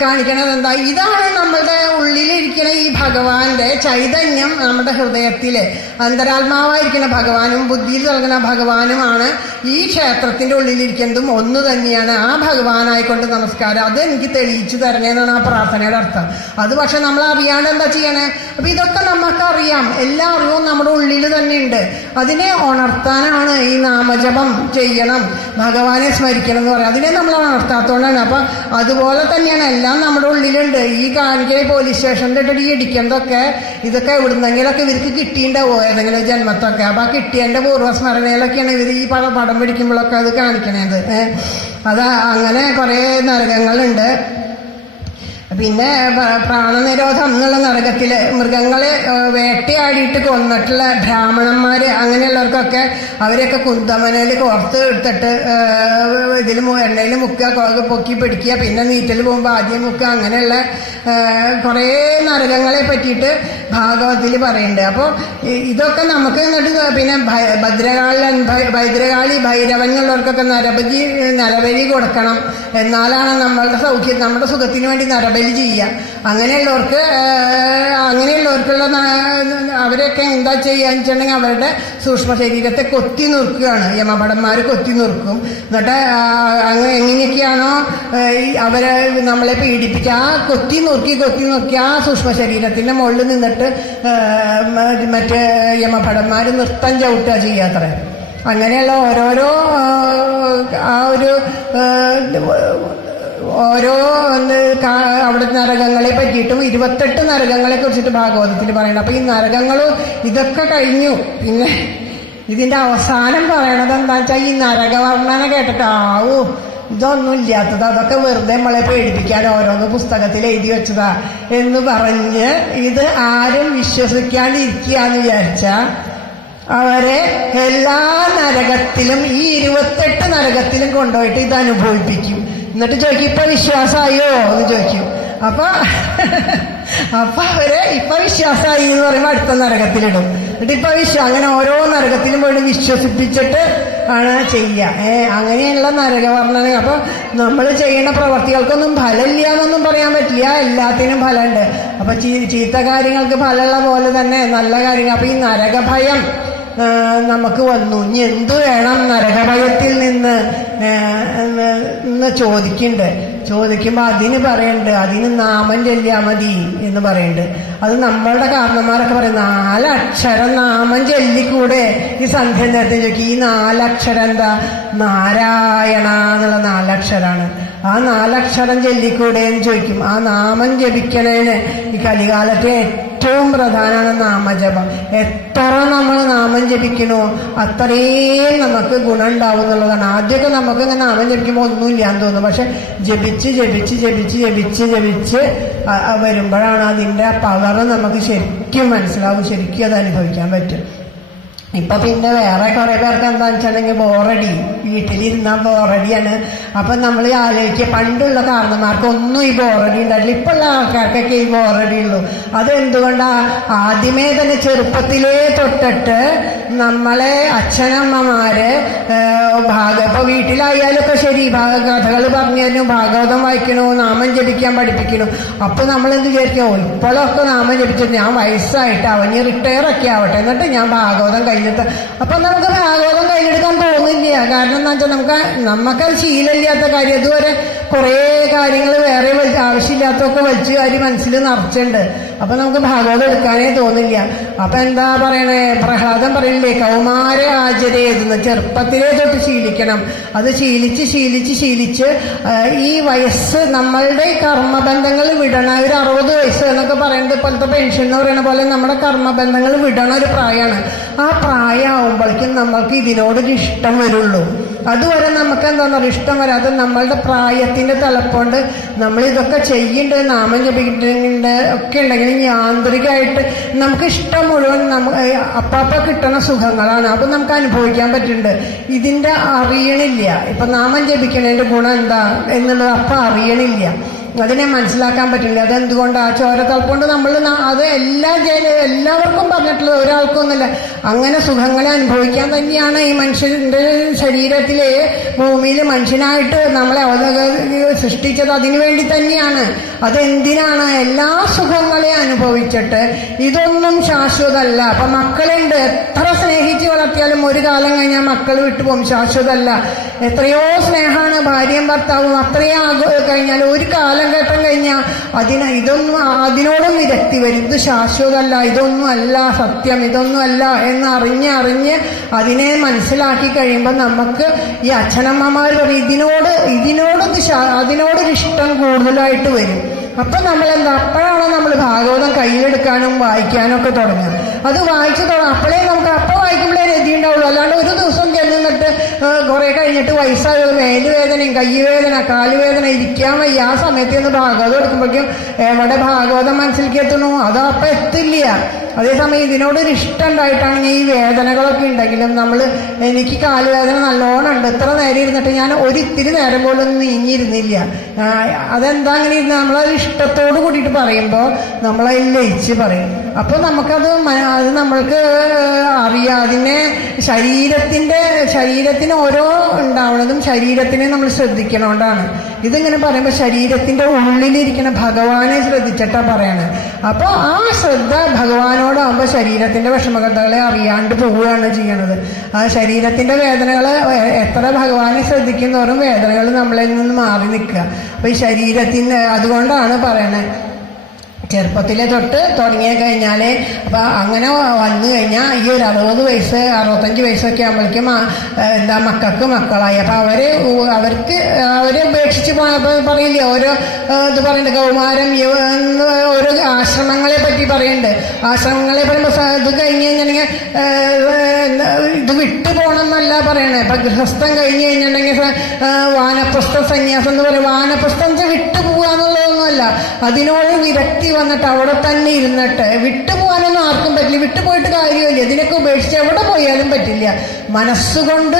കാണിക്കണത് എന്താ, ഇതാണ് നമ്മളുടെ ഉള്ളിലിരിക്കുന്ന ഈ ഭഗവാന്റെ ചൈതന്യം. നമ്മുടെ ഹൃദയത്തിലെ അന്തരാത്മാവായിരിക്കുന്ന ഭഗവാനും ബുദ്ധിയിൽ നൽകുന്ന ഭഗവാനുമാണ് ഈ ക്ഷേത്രത്തിന്റെ ഉള്ളിലിരിക്കുന്നതും ഒന്ന് തന്നെയാണ്. ആ ഭഗവാനായിക്കൊണ്ട് നമസ്കാരം അത് എനിക്ക് തെളിയിച്ചു തരണേന്നാണ് ആ പ്രാർത്ഥനയുടെ അർത്ഥം. അത് പക്ഷെ നമ്മൾ അറിയാണ്ട് എന്താ ചെയ്യണേ? അപ്പൊ ഇതൊക്കെ നമുക്കറിയാം, എല്ലാ അറിവും നമ്മുടെ ഉള്ളിൽ തന്നെ ഉണ്ട്. അതിനെ ഉണർത്താനാണ് ഈ നാമജപം ചെയ്യണം, ഭഗവാനെ സ്മരിക്കണം എന്ന് പറയാം. അതിനെ നമ്മൾ ഉണർത്താത്തോണ്ടാണ്. അപ്പൊ അതുപോലെ തന്നെയാണ് എല്ലാം നമ്മുടെ ഉള്ളിലുണ്ട്. ഈ കാണിക്കൽ പോലീസ് സ്റ്റേഷനിൽ ഇട്ടിട്ട് ഈ ഇടിക്കുന്നതൊക്കെ ഇതൊക്കെ എവിടുന്നെങ്കിലൊക്കെ ഇവർക്ക് കിട്ടിയിട്ടുണ്ടാവോ ഏതെങ്കിലും ജന്മത്തൊക്കെ. അപ്പൊ ആ കിട്ടിയതിന്റെ പൂർവ്വസ്മരണയിലൊക്കെയാണ് ഇവർ ഈ പടം പിടിക്കുമ്പോഴൊക്കെ അത് കാണിക്കണത്. അത് അങ്ങനെ കുറെ നരകങ്ങളുണ്ട്. പിന്നെ പ്രാണനിരോധം എന്നുള്ള നരകത്തില് മൃഗങ്ങളെ വേട്ടയാടിയിട്ട് കൊന്നിട്ടുള്ള ബ്രാഹ്മണന്മാര് അങ്ങനെയുള്ളവർക്കൊക്കെ അവരെയൊക്കെ കുന്തമനയിൽ കോർത്ത് എടുത്തിട്ട് ഇതിൽ എണ്ണയിൽ മുക്കുക, പൊക്കി പിടിക്കുക, പിന്നെ നീറ്റൽ പോകുമ്പോൾ ആദ്യം മുക്കുക, അങ്ങനെയുള്ള കുറേ നരകങ്ങളെ പറ്റിയിട്ട് ഭാഗവത്തിൽ പറയുന്നുണ്ട്. അപ്പോൾ ഇതൊക്കെ നമുക്ക് എന്നിട്ട് പിന്നെ ഭദ്രകാളി ഭൈരവനുള്ളവർക്കൊക്കെ നരബലി കൊടുക്കണം. എന്നാലാണ് നമ്മളുടെ നമ്മുടെ സുഖത്തിന് വേണ്ടി നരബലി ചെയ്യുക. അങ്ങനെയുള്ളവർക്കുള്ള അവരൊക്കെ എന്താ ചെയ്യാന്ന് വെച്ചിട്ടുണ്ടെങ്കിൽ അവരുടെ സൂക്ഷ്മ ശരീരത്തെ കൊത്തി നുറുക്കുകയാണ്. യമഭടന്മാർ കൊത്തി നുറുക്കും. എന്നിട്ട് എങ്ങനെയൊക്കെയാണോ അവരെ നമ്മളെ പീഡിപ്പിക്കുക, ആ കൊത്തി നുറുക്കി ആ സൂക്ഷ്മ ശരീരത്തിന്റെ മുകളിൽ നിന്നിട്ട് മറ്റേ യമഭടന്മാർ നൃത്തം ചവിട്ടുക ചെയ്യാത്രേ. അങ്ങനെയുള്ള ഓരോ അവിടെ നരകങ്ങളെ പറ്റിയിട്ടും 28 നരകങ്ങളെ കുറിച്ചിട്ട് ഭാഗവതത്തിൽ പറയുന്നത്. അപ്പൊ ഈ നരകങ്ങളും ഇതൊക്കെ കഴിഞ്ഞു. പിന്നെ ഇതിന്റെ അവസാനം പറയണത് എന്താ വെച്ചാൽ ഈ നരകവർണ്ണന കേട്ടിട്ട് ഇതൊന്നും ഇല്ലാത്തത്, അതൊക്കെ വെറുതെ നമ്മളെ പേടിപ്പിക്കാൻ ഓരോന്ന് പുസ്തകത്തിൽ എഴുതി വെച്ചതാ എന്ന് പറഞ്ഞ് ഇത് ആരും വിശ്വസിക്കാണ്ടിരിക്കുകയെന്ന് വിചാരിച്ച അവരെ എല്ലാ നരകത്തിലും ഈ 28 നരകത്തിലും കൊണ്ടുപോയിട്ട് ഇത് അനുഭവിപ്പിക്കും. എന്നിട്ട് ചോദിക്കും ഇപ്പൊ വിശ്വാസമായോ എന്ന് ചോദിക്കും. അപ്പൊ അവരെ ഇപ്പൊ വിശ്വാസമായി എന്ന് പറയുമ്പോൾ അടുത്ത നരകത്തിലിടും. എന്നിട്ട് ഇപ്പൊ അങ്ങനെ ഓരോ നരകത്തിലും പോയിട്ട് വിശ്വസിപ്പിച്ചിട്ട് ആണ് ചെയ്യുക. അങ്ങനെയുള്ള നരകവർണ്ണന. അപ്പൊ നമ്മൾ ചെയ്യുന്ന പ്രവർത്തികൾക്കൊന്നും ഫലമില്ല എന്നൊന്നും പറയാൻ പറ്റില്ല, എല്ലാത്തിനും ഫലമുണ്ട്. അപ്പൊ ചീത്ത കാര്യങ്ങൾക്ക് ഫലമുള്ള പോലെ തന്നെ നല്ല കാര്യങ്ങൾ. അപ്പൊ ഈ നരകഭയം നമുക്ക് വന്നു. ഇനി എന്തു വേണം നരകഭയത്തിൽ നിന്ന് ചോദിക്കുമ്പോൾ അതിന് പറയുന്നുണ്ട്, അതിന് നാമം ചൊല്ലിയാൽ മതി എന്ന് പറയുന്നുണ്ട്. അത് നമ്മളുടെ കാരണന്മാരൊക്കെ പറയും 4 അക്ഷരം നാമം ചൊല്ലിക്കൂടെ ഈ സന്ധ്യ നേരത്തെ ചോദിക്കും. ഈ 4 അക്ഷരം എന്താ? നാരായണ എന്നുള്ള 4 അക്ഷരാണ്. ആ 4 അക്ഷരം ചൊല്ലിക്കൂടെ എന്ന് ചോദിക്കും. ആ നാമം ജപിക്കണേന് ഈ കലികാലത്തെ ഏറ്റവും പ്രധാനമാണ് നാമജപം. എത്ര നമ്മൾ നാമം ജപിക്കണോ അത്രയും നമുക്ക് ഗുണം ഉണ്ടാവും എന്നുള്ളതാണ്. ആദ്യമൊക്കെ നമുക്ക് ഇങ്ങനെ നാമം ജപിക്കുമ്പോൾ ഒന്നുമില്ലാന്ന് തോന്നും. പക്ഷെ ജപിച്ച് വരുമ്പോഴാണ് അതിൻ്റെ പവർ നമുക്ക് ശരിക്കും മനസ്സിലാവും, ശരിക്കും അത് അനുഭവിക്കാൻ പറ്റും. ഇപ്പൊ പിന്നെ വേറെ കുറെ പേർക്ക് എന്താണെന്ന് വെച്ചിട്ടുണ്ടെങ്കിൽ ബോറടി, വീട്ടിലിരുന്നാൽ ബോറടിയാണ്. അപ്പൊ നമ്മൾ ആലോചിക്കുക, പണ്ടുള്ള കാരണന്മാർക്കൊന്നും ഈ ബോറടി ഉണ്ടായിട്ടില്ല, ഇപ്പോഴുള്ള ആൾക്കാർക്കൊക്കെ ഈ ബോറടി ഉള്ളൂ. അതെന്തുകൊണ്ടാ? ആദ്യമേ തന്നെ ചെറുപ്പത്തിലേ തൊട്ടിട്ട് നമ്മളെ അച്ഛനമ്മമാര് ഇപ്പൊ വീട്ടിലായാലൊക്കെ ശരി, കഥകൾ പറഞ്ഞു തരുന്നു, ഭാഗവതം വായിക്കണു, നാമം ജപിക്കാൻ പഠിപ്പിക്കണു. അപ്പൊ നമ്മളെന്ത് വിചാരിക്കോ, ഇപ്പോഴൊക്കെ നാമം ജപിച്ചിട്ട് ഞാൻ വയസ്സായിട്ട് അവന് റിട്ടയർ ഒക്കെ ആവട്ടെ, എന്നിട്ട് ഞാൻ ഭാഗവതം കഴിഞ്ഞിട്ട്. അപ്പൊ നമുക്ക് ഭാഗവതം കഴിഞ്ഞെടുക്കാൻ തോന്നില്ല. കാരണം എന്താ വെച്ചാൽ നമുക്കത് ശീലമില്ലാത്ത കാര്യം. അതുവരെ കുറേ കാര്യങ്ങൾ വേറെ ആവശ്യമില്ലാത്തൊക്കെ വലിച്ചു കാരി മനസ്സിൽ നിറച്ചുണ്ട്. അപ്പൊ നമുക്ക് ഭാഗവതം എടുക്കാനേ തോന്നില്ല. അപ്പൊ എന്താ പറയണേ, പ്രഹ്ലാദൻ പറയില്ലേ, കൗമാര ആചരയെന്ന്, ചെറുപ്പത്തിലേ തൊട്ട് ശീലിക്കണം. അത് ശീലിച്ച് ശീലിച്ച് ശീലിച്ച് ഈ വയസ്സ് നമ്മളുടെ കർമ്മബന്ധങ്ങൾ വിടണ ഒരു 60 വയസ്സ് എന്നൊക്കെ പറയുന്നത് പോലത്തെ പെൻഷൻ എന്ന് പറയുന്ന പോലെ നമ്മുടെ കർമ്മബന്ധങ്ങൾ വിടണ ഒരു പ്രായമാണ്. ആ പ്രായമാകുമ്പോഴേക്കും നമ്മൾക്ക് ഇതിനോടൊരു ഇഷ്ടം വരുള്ളൂ. അതുവരെ നമുക്ക് എന്താണെന്ന് പറയുക, ഇഷ്ടം വരാതെ നമ്മളുടെ പ്രായത്തിന്റെ തലപ്പോണ്ട് നമ്മൾ ഇതൊക്കെ ചെയ്യുന്നുണ്ട്, നാമം ജപിക്കുന്നുണ്ട് ഒക്കെ ഉണ്ടെങ്കിൽ യാന്ത്രികമായിട്ട് നമുക്ക് ഇഷ്ടം മുഴുവൻ അപ്പാപ്പ കിട്ടുന്ന സുഖങ്ങളാണ്. അപ്പൊ നമുക്ക് അനുഭവിക്കാൻ പറ്റുന്നുണ്ട്. ഇതിന്റെ അറിയണില്ല. ഇപ്പൊ നാമം ജപിക്കണതിന്റെ ഗുണം എന്താ എന്നുള്ളത് അപ്പൊ അറിയണില്ല. അതിനെ മനസ്സിലാക്കാൻ പറ്റില്ല. അതെന്തുകൊണ്ടാ? ചോരത്തളപ്പുകൊണ്ട് നമ്മൾ അത് എല്ലാവർക്കും പറഞ്ഞിട്ടുള്ളത്, ഒരാൾക്കൊന്നുമില്ല. അങ്ങനെ സുഖങ്ങളെ അനുഭവിക്കാൻ തന്നെയാണ് ഈ മനുഷ്യന്റെ ശരീരത്തിലെ ഭൂമിയിൽ മനുഷ്യനായിട്ട് നമ്മളെ സൃഷ്ടിച്ചത്. അതിനു വേണ്ടി തന്നെയാണ്. അതെന്തിനാണ്? എല്ലാ സുഖങ്ങളെ അനുഭവിച്ചിട്ട് ഇതൊന്നും ശാശ്വതമല്ല. അപ്പൊ മക്കളുണ്ട്, എത്ര സ്നേഹിച്ച് വളർത്തിയാലും ഒരു കാലം കഴിഞ്ഞാൽ മക്കൾ വിട്ടുപോകും. ശാശ്വതമല്ല. എത്രയോ സ്നേഹമാണ് ഭാര്യയും ഭർത്താവും, അത്രയും കഴിഞ്ഞാൽ ഒരു കാലഘട്ടം കഴിഞ്ഞാൽ അതിനോടും വിരക്തി വരും. ഇത് ശാശ്വതമല്ല, ഇതൊന്നും അല്ല സത്യം, ഇതൊന്നും അല്ല എന്നറിഞ്ഞ് അതിനെ മനസ്സിലാക്കി കഴിയുമ്പോൾ നമുക്ക് ഈ അച്ഛനമ്മമാർ പറയും അതിനോടൊരു ഇഷ്ടം കൂടുതലായിട്ട് വരും. അപ്പൊ നമ്മളെന്താ, അപ്പോഴാണ് നമ്മൾ ഭാഗവതം കയ്യിലെടുക്കാനും വായിക്കാനും ഒക്കെ തുടങ്ങുക. അത് വായിച്ചു തുടങ്ങും. അപ്പോഴേ നമുക്ക് വായിക്കുമ്പോഴേ രതി ഉണ്ടാവുള്ളൂ. അല്ലാണ്ട് ഒരു ദിവസം ചെന്നിട്ട് കുറെ കഴിഞ്ഞിട്ട് വയസ്സായ മേലുവേദനയും കയ്യുവേദന കാലുവേദന ഇരിക്കാൻ വയ്യ, ആ സമയത്ത് നിന്ന് ഭാഗവതം എടുക്കുമ്പോഴേക്കും എവിടെ ഭാഗവതം മനസ്സിലേക്ക് എത്തണു? അത് അപ്പം എത്തില്ല. അതേസമയം ഇതിനോടൊരു ഇഷ്ടം ഉണ്ടായിട്ടാണെങ്കിൽ ഈ വേദനകളൊക്കെ ഉണ്ടെങ്കിലും എനിക്ക് കാലുവേദന നല്ലോണം ഉണ്ട്, ഇത്ര നേരം ഇരുന്നിട്ട് ഞാൻ ഒരിത്തിരി നേരം പോലും നീങ്ങിയിരുന്നില്ല. അതെന്താ അങ്ങനെ ഇരുന്ന് നമ്മളത് ഇഷ്ടത്തോട് കൂടിയിട്ട് പറയുമ്പോൾ നമ്മളതിൽ ലയിച്ച് പറയും. അപ്പോൾ നമുക്കത് നമ്മൾക്ക് അറിയാം. അതിനെ ശരീരത്തിന് ഓരോ ഉണ്ടാവുന്നതും ശരീരത്തിനെ നമ്മൾ ശ്രദ്ധിക്കണോണ്ടാണ്. ഇതിങ്ങനെ പറയുമ്പോൾ ശരീരത്തിന്റെ ഉള്ളിലിരിക്കുന്ന ഭഗവാനെ ശ്രദ്ധിച്ചിട്ടാ പറയണത്. അപ്പോൾ ആ ശ്രദ്ധ ഭഗവാനോടാകുമ്പോൾ ശരീരത്തിന്റെ വിഷമകഥകളെ അറിയാണ്ട് പോവുകയാണ് ചെയ്യണത്. ആ ശരീരത്തിന്റെ വേദനകളെ എത്ര ഭഗവാനെ ശ്രദ്ധിക്കുന്നവരും വേദനകൾ നമ്മളിൽ നിന്ന് മാറി നിൽക്കുക. അപ്പൊ ഈ അതുകൊണ്ടാണ് പറയണത്, ചെറുപ്പത്തിലെ തൊട്ട് തുടങ്ങിയ കഴിഞ്ഞാൽ അപ്പൊ അങ്ങനെ വന്നു കഴിഞ്ഞാൽ ഈ ഒരു 60 വയസ്സ് 65 വയസ്സൊക്കെ ആകുമ്പോഴേക്കും മക്കൾക്ക് മക്കളായി. അപ്പൊ അവരെ ഉപേക്ഷിച്ച് പറയില്ലേ, ഓരോ ഇത് പറയുന്നുണ്ട്, കൗമാരം ഓരോ ആശ്രമങ്ങളെ പറ്റി പറയുന്നുണ്ട്. ആശ്രമങ്ങളെ പറയുമ്പോൾ ഇത് കഴിഞ്ഞ് കഴിഞ്ഞിട്ടുണ്ടെങ്കിൽ ഇത് വിട്ടു പോകണം എന്നല്ല പറയണേ. ഇപ്പൊ ഗൃഹസ്ഥം കഴിഞ്ഞ് കഴിഞ്ഞിട്ടുണ്ടെങ്കിൽ വാനപ്രസ്ഥ സന്യാസം എന്ന് പറയും. വാനപ്രസ്ഥം വിട്ടു പോകാന്നുള്ളതൊന്നുമല്ല, അതിനോട് വിരക്തി വന്നിട്ട് അവിടെ തന്നെ ഇരുന്നിട്ട്. വിട്ടുപോകാനൊന്നും ആർക്കും പറ്റില്ല, വിട്ടുപോയിട്ട് കാര്യമില്ല. ഇതിനൊക്കെ ഉപേക്ഷിച്ച് എവിടെ പോയാലും പറ്റില്ല. മനസ്സുകൊണ്ട്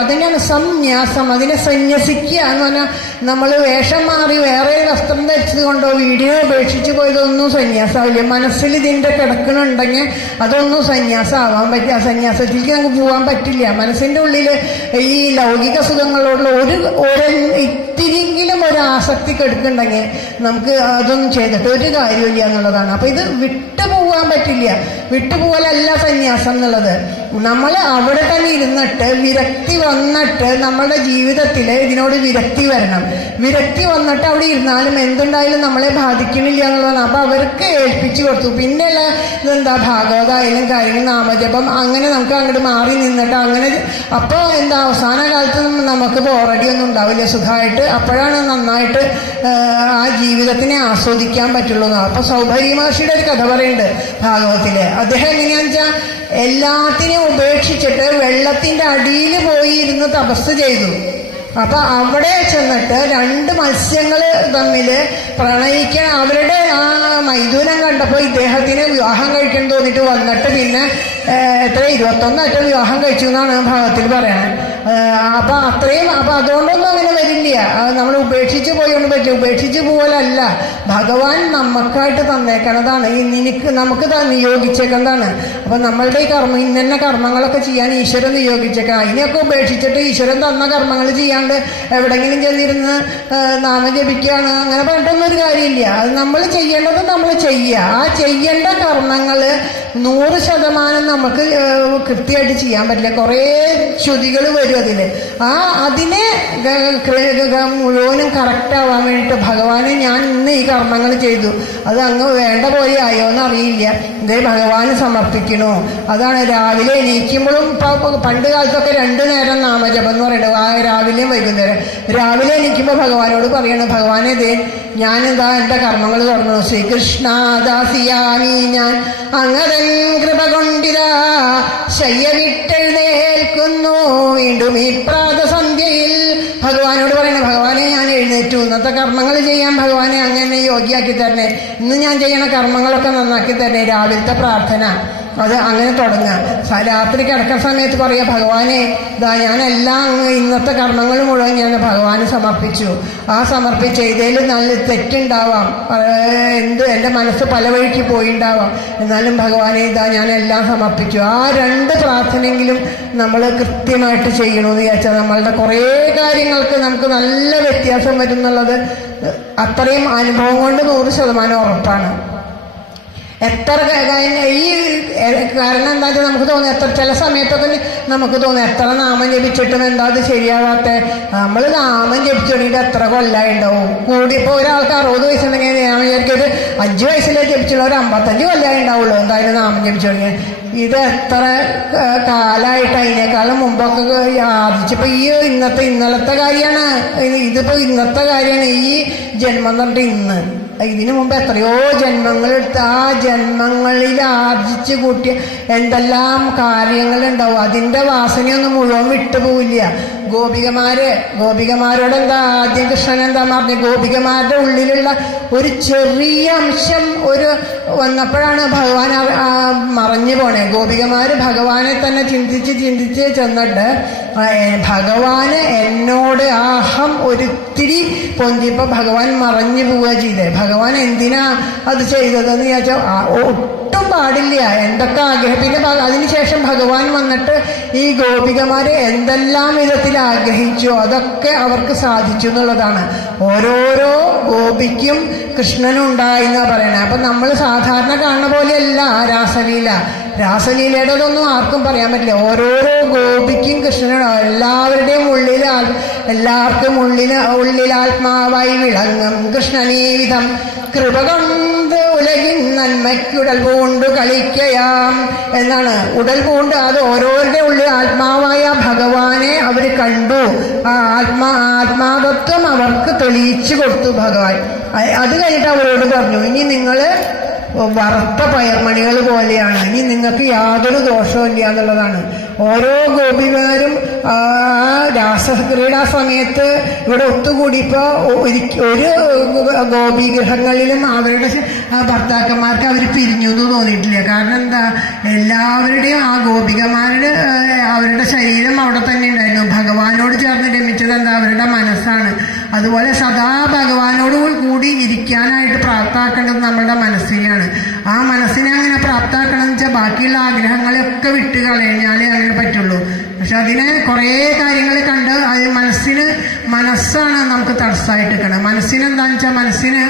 അതിനാണ് സംന്യാസം. അതിനെ സന്യസിക്കുക എന്ന് പറഞ്ഞാൽ നമ്മൾ വേഷം മാറി വേറെ വസ്ത്രം ധരിച്ചത് കൊണ്ടോ വീടിനെ ഉപേക്ഷിച്ച് പോയതൊന്നും സന്യാസമാവില്ല. മനസ്സിൽ ഇതിന്റെ കിടക്കണുണ്ടെങ്കിൽ അതൊന്നും സന്യാസമാവാൻ പറ്റില്ല. സന്യാസത്തിലേക്ക് നമുക്ക് പോകാൻ പറ്റില്ല. മനസ്സിന്റെ ഉള്ളിൽ ഈ ലൗകിക സുഖങ്ങളോടുള്ള ഒരു ഇത്തിരിയെങ്കിലും ഒരു ആസക്തി കെടുക്കുന്നുണ്ടെങ്കിൽ നമുക്ക് അതൊന്നും ചെയ്തിട്ട് ഒരു കാര്യമില്ല എന്നുള്ളതാണ്. അപ്പൊ ഇത് വിട്ടുപോകാൻ പറ്റില്ല. വിട്ടുപോകലല്ല സന്യാസം എന്നുള്ളത്. നമ്മൾ അവിടെ തന്നെ ഇരുന്നിട്ട് വിരക്തി വന്നിട്ട് നമ്മളുടെ ജീവിതത്തിൽ ഇതിനോട് വിരക്തി വരണം. വിരക്തി വന്നിട്ട് അവിടെ ഇരുന്നാലും എന്തുണ്ടായാലും നമ്മളെ ബാധിക്കണില്ല എന്നുള്ളതാണ്. അപ്പൊ അവർക്ക് ഏൽപ്പിച്ചു കൊടുത്തു. പിന്നെയുള്ള ഇതെന്താ, ഭാഗവതായാലും കാര്യങ്ങൾ നാമജപം അങ്ങനെ നമുക്ക് അങ്ങോട്ട് മാറി നിന്നിട്ട് അങ്ങനെ അപ്പോൾ അവസാന കാലത്ത് നമുക്ക് ബോറടിയൊന്നും ഉണ്ടാവില്ല, സുഖമായിട്ട്. അപ്പോഴാണ് നന്നായിട്ട് ആ ജീവിതത്തിനെ ആസ്വദിക്കാൻ പറ്റുള്ളൂ. അപ്പൊ സൗഭരി മഹർഷിയുടെ ഒരു കഥ പറയുന്നുണ്ട് ഭാഗവത്തില്. അദ്ദേഹം എങ്ങനെയാന്ന് വെച്ചാൽ എല്ലാത്തിനെയും ഉപേക്ഷിച്ചിട്ട് വെള്ളത്തിന്റെ അടിയിൽ പോയി ഇരുന്ന് തപസ് ചെയ്തു. അപ്പൊ അവിടെ ചെന്നിട്ട് രണ്ട് മത്സ്യങ്ങൾ തമ്മില് പ്രണയിക്കാൻ അവരുടെ ആ മൈഥുനം കണ്ടപ്പോ ഇദ്ദേഹത്തിന് വിവാഹം കഴിക്കാൻ തോന്നിട്ട് വന്നിട്ട് പിന്നെ എത്ര 21 വിവാഹം കഴിച്ചു എന്നാണ് ഭാഗത്തിൽ പറയണത്. അപ്പൊ അതുകൊണ്ടൊന്നും അങ്ങനെ വരില്ല. നമ്മൾ ഉപേക്ഷിച്ച് പോയോണ്ട് പറ്റും. ഉപേക്ഷിച്ച് പോലല്ല, ഭഗവാൻ നമുക്കായിട്ട് തന്നേക്കണതാണ്, നമുക്ക് നിയോഗിച്ചേക്കുന്നതാണ്. അപ്പൊ നമ്മളുടെ ഈ ഇന്നെ കർമ്മങ്ങളൊക്കെ ചെയ്യാൻ ഈശ്വരൻ നിയോഗിച്ചേക്കണം. അതിനെയൊക്കെ ഉപേക്ഷിച്ചിട്ട് ഈശ്വരൻ തന്ന കർമ്മങ്ങൾ ചെയ്യാണ്ട് എവിടെങ്കിലും ചെന്നിരുന്ന് നാമം ജപിക്കുകയാണ് അങ്ങനെ പറഞ്ഞിട്ടൊന്നും ഒരു കാര്യമില്ല. അത് നമ്മൾ ചെയ്യേണ്ടത് നമ്മൾ ചെയ്യുക. ആ ചെയ്യേണ്ട കർമ്മങ്ങള് 100% നമുക്ക് കൃത്യമായിട്ട് ചെയ്യാൻ പറ്റില്ല. കുറേ ശ്രുതികൾ വരും അതില്. അതിനെ മുഴുവനും കറക്റ്റ് ആവാൻ വേണ്ടിയിട്ട് ഭഗവാനെ ഞാൻ ഇന്ന് ഈ കർമ്മങ്ങൾ ചെയ്തു, അത് അങ്ങ് വേണ്ട പോലെ ആയോ എന്ന് അറിയില്ല, ഇതേ ഭഗവാന് സമർപ്പിക്കണോ. അതാണ് രാവിലെ എണീക്കുമ്പോഴും. പണ്ട് കാലത്തൊക്കെ 2 നേരം നാമജപം എന്ന് പറയുന്നത്, രാവിലെയും വൈകുന്നേരം. രാവിലെ എണീക്കുമ്പോൾ ഭഗവാനോട് പറയണം, ഭഗവാനെ ദേ ഞാനെന്താ എൻ്റെ കർമ്മങ്ങൾ തുറന്നു, ശ്രീകൃഷ്ണ ദാസിയാമി ഞാൻ അങ്ങതൻ കൃപ കൊണ്ടിതാ ശയ്യ വിട്ടെഴുന്നേൽക്കുന്നു വീണ്ടും ഈ പ്രാതസന്ധ്യയിൽ. ഭഗവാനോട് പറയണേ, ഭഗവാനെ ഞാൻ എഴുന്നേറ്റു, ഇന്നത്തെ കർമ്മങ്ങൾ ചെയ്യാൻ ഭഗവാനെ അങ്ങനെ യോഗ്യാക്കി തരണേ, ഇന്ന് ഞാൻ ചെയ്യണ കർമ്മങ്ങളൊക്കെ നന്നാക്കി തരണേ. രാവിലത്തെ പ്രാർത്ഥന അത് അങ്ങനെ തുടങ്ങുക. രാത്രി കിടക്കുന്ന സമയത്ത് പറയുക, ഭഗവാനെ ഞാനെല്ലാം ഇന്നത്തെ കർമ്മങ്ങൾ മുഴുവൻ ഞാൻ ഭഗവാന് സമർപ്പിച്ചു. സമർപ്പിച്ച ഇതിൽ നല്ല തെറ്റുണ്ടാവാം, എൻ്റെ മനസ്സ് പല വഴിക്ക് പോയിണ്ടാവാം, എന്നാലും ഭഗവാനെ ഞാനെല്ലാം സമർപ്പിച്ചു. 2 പ്രാർത്ഥനയെങ്കിലും നമ്മൾ കൃത്യമായിട്ട് ചെയ്യണമെന്ന് വിചാരിച്ചാൽ നമ്മളുടെ കുറേ കാര്യങ്ങൾക്ക് നമുക്ക് നല്ല വ്യത്യാസം വരും എന്നുള്ളത് അത്രയും അനുഭവം കൊണ്ട് 100% ഉറപ്പാണ്. എത്ര ഈ കാരണം എന്താ വെച്ചാൽ നമുക്ക് തോന്നുന്നു, ചില സമയത്തൊക്കെ നമുക്ക് തോന്നുന്നു എത്ര നാമം ജപിച്ചിട്ടും എന്താ അത് ശരിയാവാത്ത. നമ്മൾ നാമം ജപിച്ചു തുടങ്ങിയിട്ട് എത്ര കൊല്ലമായി ഉണ്ടാവും. കൂടിയപ്പോൾ ഒരാൾക്ക് 60 വയസ്സുണ്ടെങ്കിൽ ഞാൻ വിചാരിക്കും ഒരു 5 വയസ്സിലേ ജപിച്ചുള്ള ഒരു 55 കൊല്ലമായി ഉണ്ടാവുള്ളൂ എന്തായാലും നാമം ജപിച്ചു തുടങ്ങിയത്. ഇത് എത്ര കാലമായിട്ട് അതിനേക്കാളും മുമ്പൊക്കെ ആർജിച്ചപ്പോ ഇന്നലത്തെ കാര്യമാണ്. ഇതിപ്പോ ഇന്നത്തെ കാര്യമാണ്. ഈ ജന്മം എന്ന് പറഞ്ഞിട്ട് ഇന്ന്, ഇതിനു മുമ്പ് എത്രയോ ജന്മങ്ങൾ എടുത്ത് ആ ജന്മങ്ങളിൽ ആർജിച്ച് കൂട്ടിയ എന്തെല്ലാം കാര്യങ്ങളുണ്ടാവും. അതിന്റെ വാസനയൊന്നും മുഴുവൻ വിട്ടുപോവില്ല. ഗോപികമാരോട് എന്താ ആദ്യം കൃഷ്ണൻ എന്താ പറഞ്ഞു, ഗോപികമാരുടെ ഉള്ളിലുള്ള ഒരു ചെറിയ അംശം വന്നപ്പോഴാണ് ഭഗവാൻ മറഞ്ഞു പോണേ. ഗോപികമാര് ഭഗവാനെ തന്നെ ചിന്തിച്ച് ചെന്നിട്ട് ഭഗവാന് എന്നോട് ഒരിത്തിരി പൊന്തിയപ്പോ ഭഗവാൻ മറഞ്ഞു പോവുക ചെയ്തേ. ഭഗവാൻ എന്തിനാ അത് ചെയ്തതെന്ന് ചോദിച്ചാൽ ഒട്ടും പാടില്ല. എന്തൊക്കെ ആഗ്രഹത്തിന്റെ അതിനുശേഷം ഭഗവാൻ വന്നിട്ട് ഈ ഗോപികമാരെ എന്തെല്ലാം വിധത്തിൽ ആഗ്രഹിച്ചോ അതൊക്കെ അവർക്ക് സാധിച്ചു എന്നുള്ളതാണ്. ഓരോരോ ഗോപിക്കും കൃഷ്ണനുണ്ടായിന്നാ പറയണേ. അപ്പൊ നമ്മൾ സാധാരണ കാണുന്ന പോലെയല്ല രാസലീലയുടെ ഒന്നും ആർക്കും പറയാൻ പറ്റില്ല. ഓരോരോ ഗോപിക്കും കൃഷ്ണനുണ്ടാവും. എല്ലാവർക്കും ഉള്ളിൽ ആത്മാവായി വിളങ്ങും കൃഷ്ണനീവിധം കൃപ കൊണ്ട് ഉലകിൻ നന്മയ്ക്കുടൽ പൂണ്ട് കളിക്കയാം എന്നാണ്. ഉടൽ പൂണ്ട് അത് ഓരോരുടെ ഉള്ളിൽ ആത്മാവായ ഭഗവാനെ അവർ കണ്ടു. ആ ആത്മാതത്വം അവർക്ക് തെളിയിച്ചു കൊടുത്തു ഭഗവാൻ. അത് കഴിഞ്ഞിട്ട് അവരോട് പറഞ്ഞു, ഇനി നിങ്ങള് വറുത്ത പയർമണികൾ പോലെയാണ്, ഇനി നിങ്ങൾക്ക് യാതൊരു ദോഷവും ഇല്ല എന്നുള്ളതാണ്. ഓരോ ഗോപിമാരും രാസക്രീഡാ സമയത്ത് ഇവിടെ ഒത്തുകൂടിയപ്പോ ഒരു ഗോപീഗ്രഹങ്ങളിലും അവരുടെ ഭർത്താക്കന്മാർക്ക് അവർ പിരിഞ്ഞു എന്ന് തോന്നിയിട്ടില്ല. കാരണം എന്താ, എല്ലാവരുടെയും ആ ഗോപികമാരുടെ അവരുടെ ശരീരം അവിടെ തന്നെ ഉണ്ടായിരുന്നു. ഭഗവാനോട് ചേർന്ന് രമിച്ചത് എന്താ, അവരുടെ മനസ്സാണ്. അതുപോലെ സദാ ഭഗവാനോട് കൂടി ഇരിക്കാനായിട്ട് പ്രാപ്താക്കേണ്ടത് നമ്മളുടെ മനസ്സിനെയാണ്. ആ മനസ്സിനെ അങ്ങനെ പ്രാപ്താക്കണം എന്ന് വെച്ചാൽ ബാക്കിയുള്ള ആഗ്രഹങ്ങളെയൊക്കെ വിട്ട് കളഞ്ഞാലേ അതിന് പറ്റുള്ളൂ. പക്ഷെ അതിന് കുറേ കാര്യങ്ങൾ കണ്ട് അത് മനസ്സാണ് നമുക്ക് തടസ്സമായിട്ട് നിൽക്കണം. മനസ്സിനെന്താണെന്ന് വെച്ചാൽ മനസ്സിന്